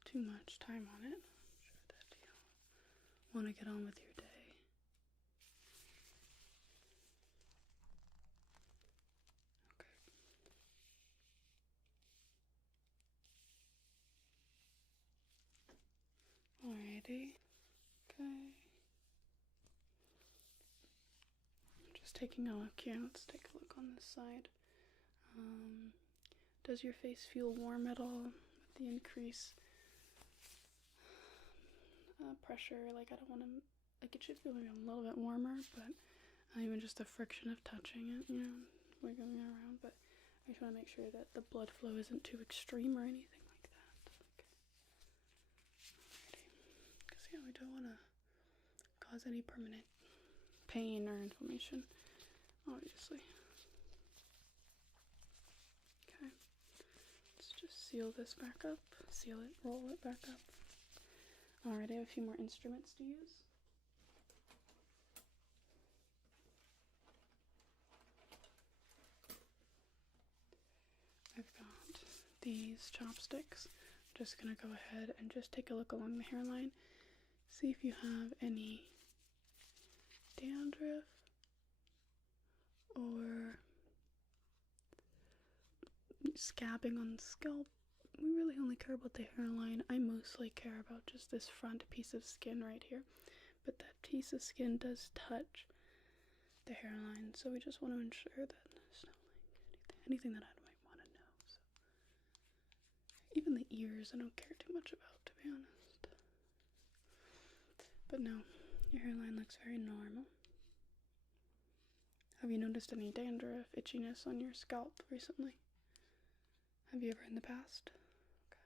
too much time on it. I'm sure that you want to get on with your day. Alrighty. Okay. I'm just taking a look here. Let's take a look on this side. Does your face feel warm at all with the increase pressure? Like, I don't want to, like, it should feel maybe a little bit warmer, but even just the friction of touching it, you know, wiggling it around, but I just want to make sure that the blood flow isn't too extreme or anything like that. Okay. Alrighty. Because, yeah, we don't want to cause any permanent pain or inflammation, obviously. Okay. Let's just seal this back up. Seal it, roll it back up. Alright, I have a few more instruments to use. I've got these chopsticks. I'm just gonna go ahead and just take a look along the hairline. See if you have any dandruff or scabbing on the scalp. We really only care about the hairline. I mostly care about just this front piece of skin right here, but that piece of skin does touch the hairline, so we just want to ensure that there's not like anything that I might want to know. So even the ears I don't care too much about, to be honest. But no, your hairline looks very normal. Have you noticed any dandruff, itchiness on your scalp recently? Have you ever in the past? Okay.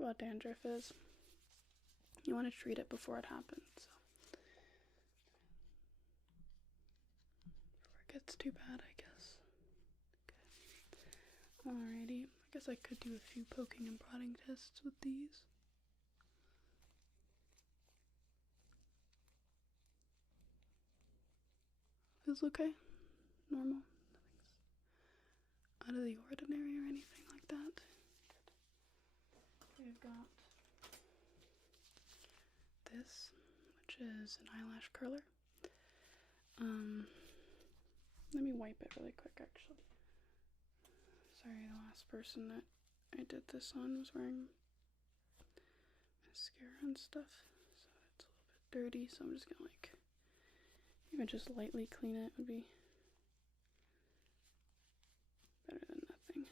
about dandruff is you want to treat it before it happens, so before it gets too bad, I guess. Okay. Alrighty, I guess I could do a few poking and prodding tests with these. Feels okay? Normal? Nothing's out of the ordinary or anything like that? Good. We've got this, which is an eyelash curler. Let me wipe it really quick, actually. Sorry, the last person that I did this on was wearing mascara and stuff, so it's a little bit dirty, so I'm just gonna like, even just lightly clean it would be better than nothing.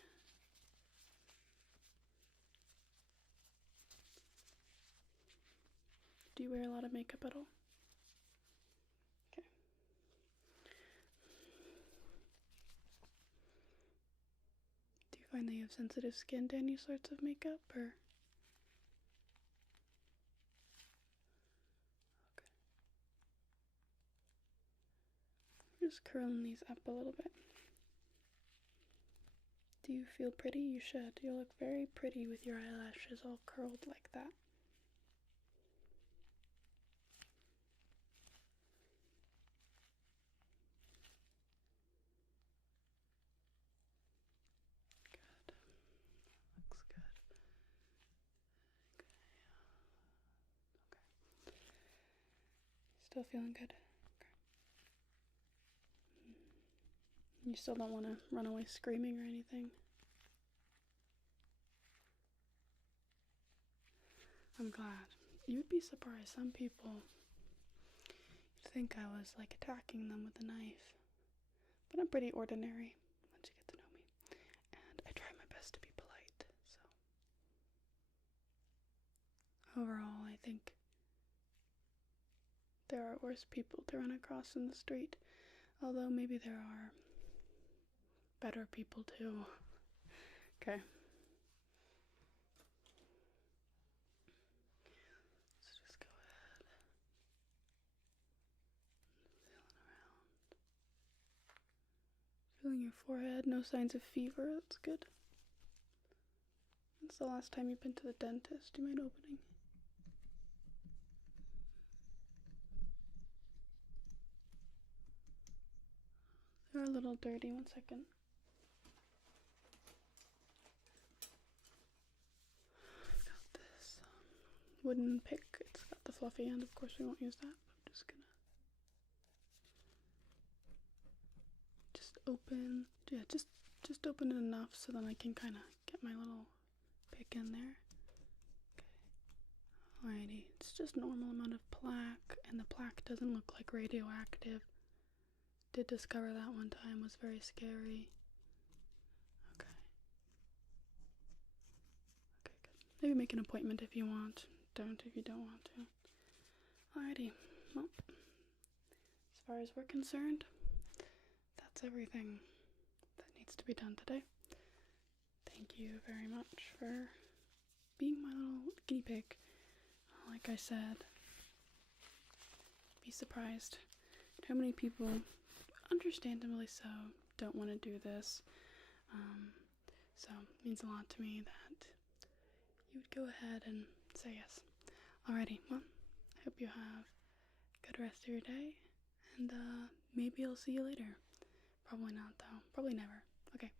Do you wear a lot of makeup at all? Okay. Do you find that you have sensitive skin to any sorts of makeup, or? Okay. I'm just curling these up a little bit. Do you feel pretty? You should. You look very pretty with your eyelashes all curled like that. Good. Looks good. Okay. Still feeling good? Okay. You still don't want to run away screaming or anything? I'm glad. You'd be surprised. Some people think I was like attacking them with a knife. But I'm pretty ordinary once you get to know me. And I try my best to be polite, so. Overall, I think there are worse people to run across in the street. Although maybe there are better people too. Okay. Let's just go ahead. Feeling around. Feeling your forehead. No signs of fever. That's good. When's the last time you've been to the dentist? Do you mind opening? They're a little dirty. 1 second. I've got this wooden pick. It's got the fluffy end. Of course, we won't use that. I'm just gonna open. Yeah, just open it enough so then I can kind of get my little pick in there. Okay. Alrighty. It's just normal amount of plaque, and the plaque doesn't look like radioactive. Did discover that one time, was very scary. Okay. Okay, good. Maybe make an appointment if you want. Don't if you don't want to. Alrighty. Well, as far as we're concerned, that's everything that needs to be done today. Thank you very much for being my little guinea pig. Like I said, be surprised at how many people, understandably so, don't want to do this. So it means a lot to me that you would go ahead and say yes. Alrighty, well, I hope you have a good rest of your day, and maybe I'll see you later. Probably not, though. Probably never. Okay,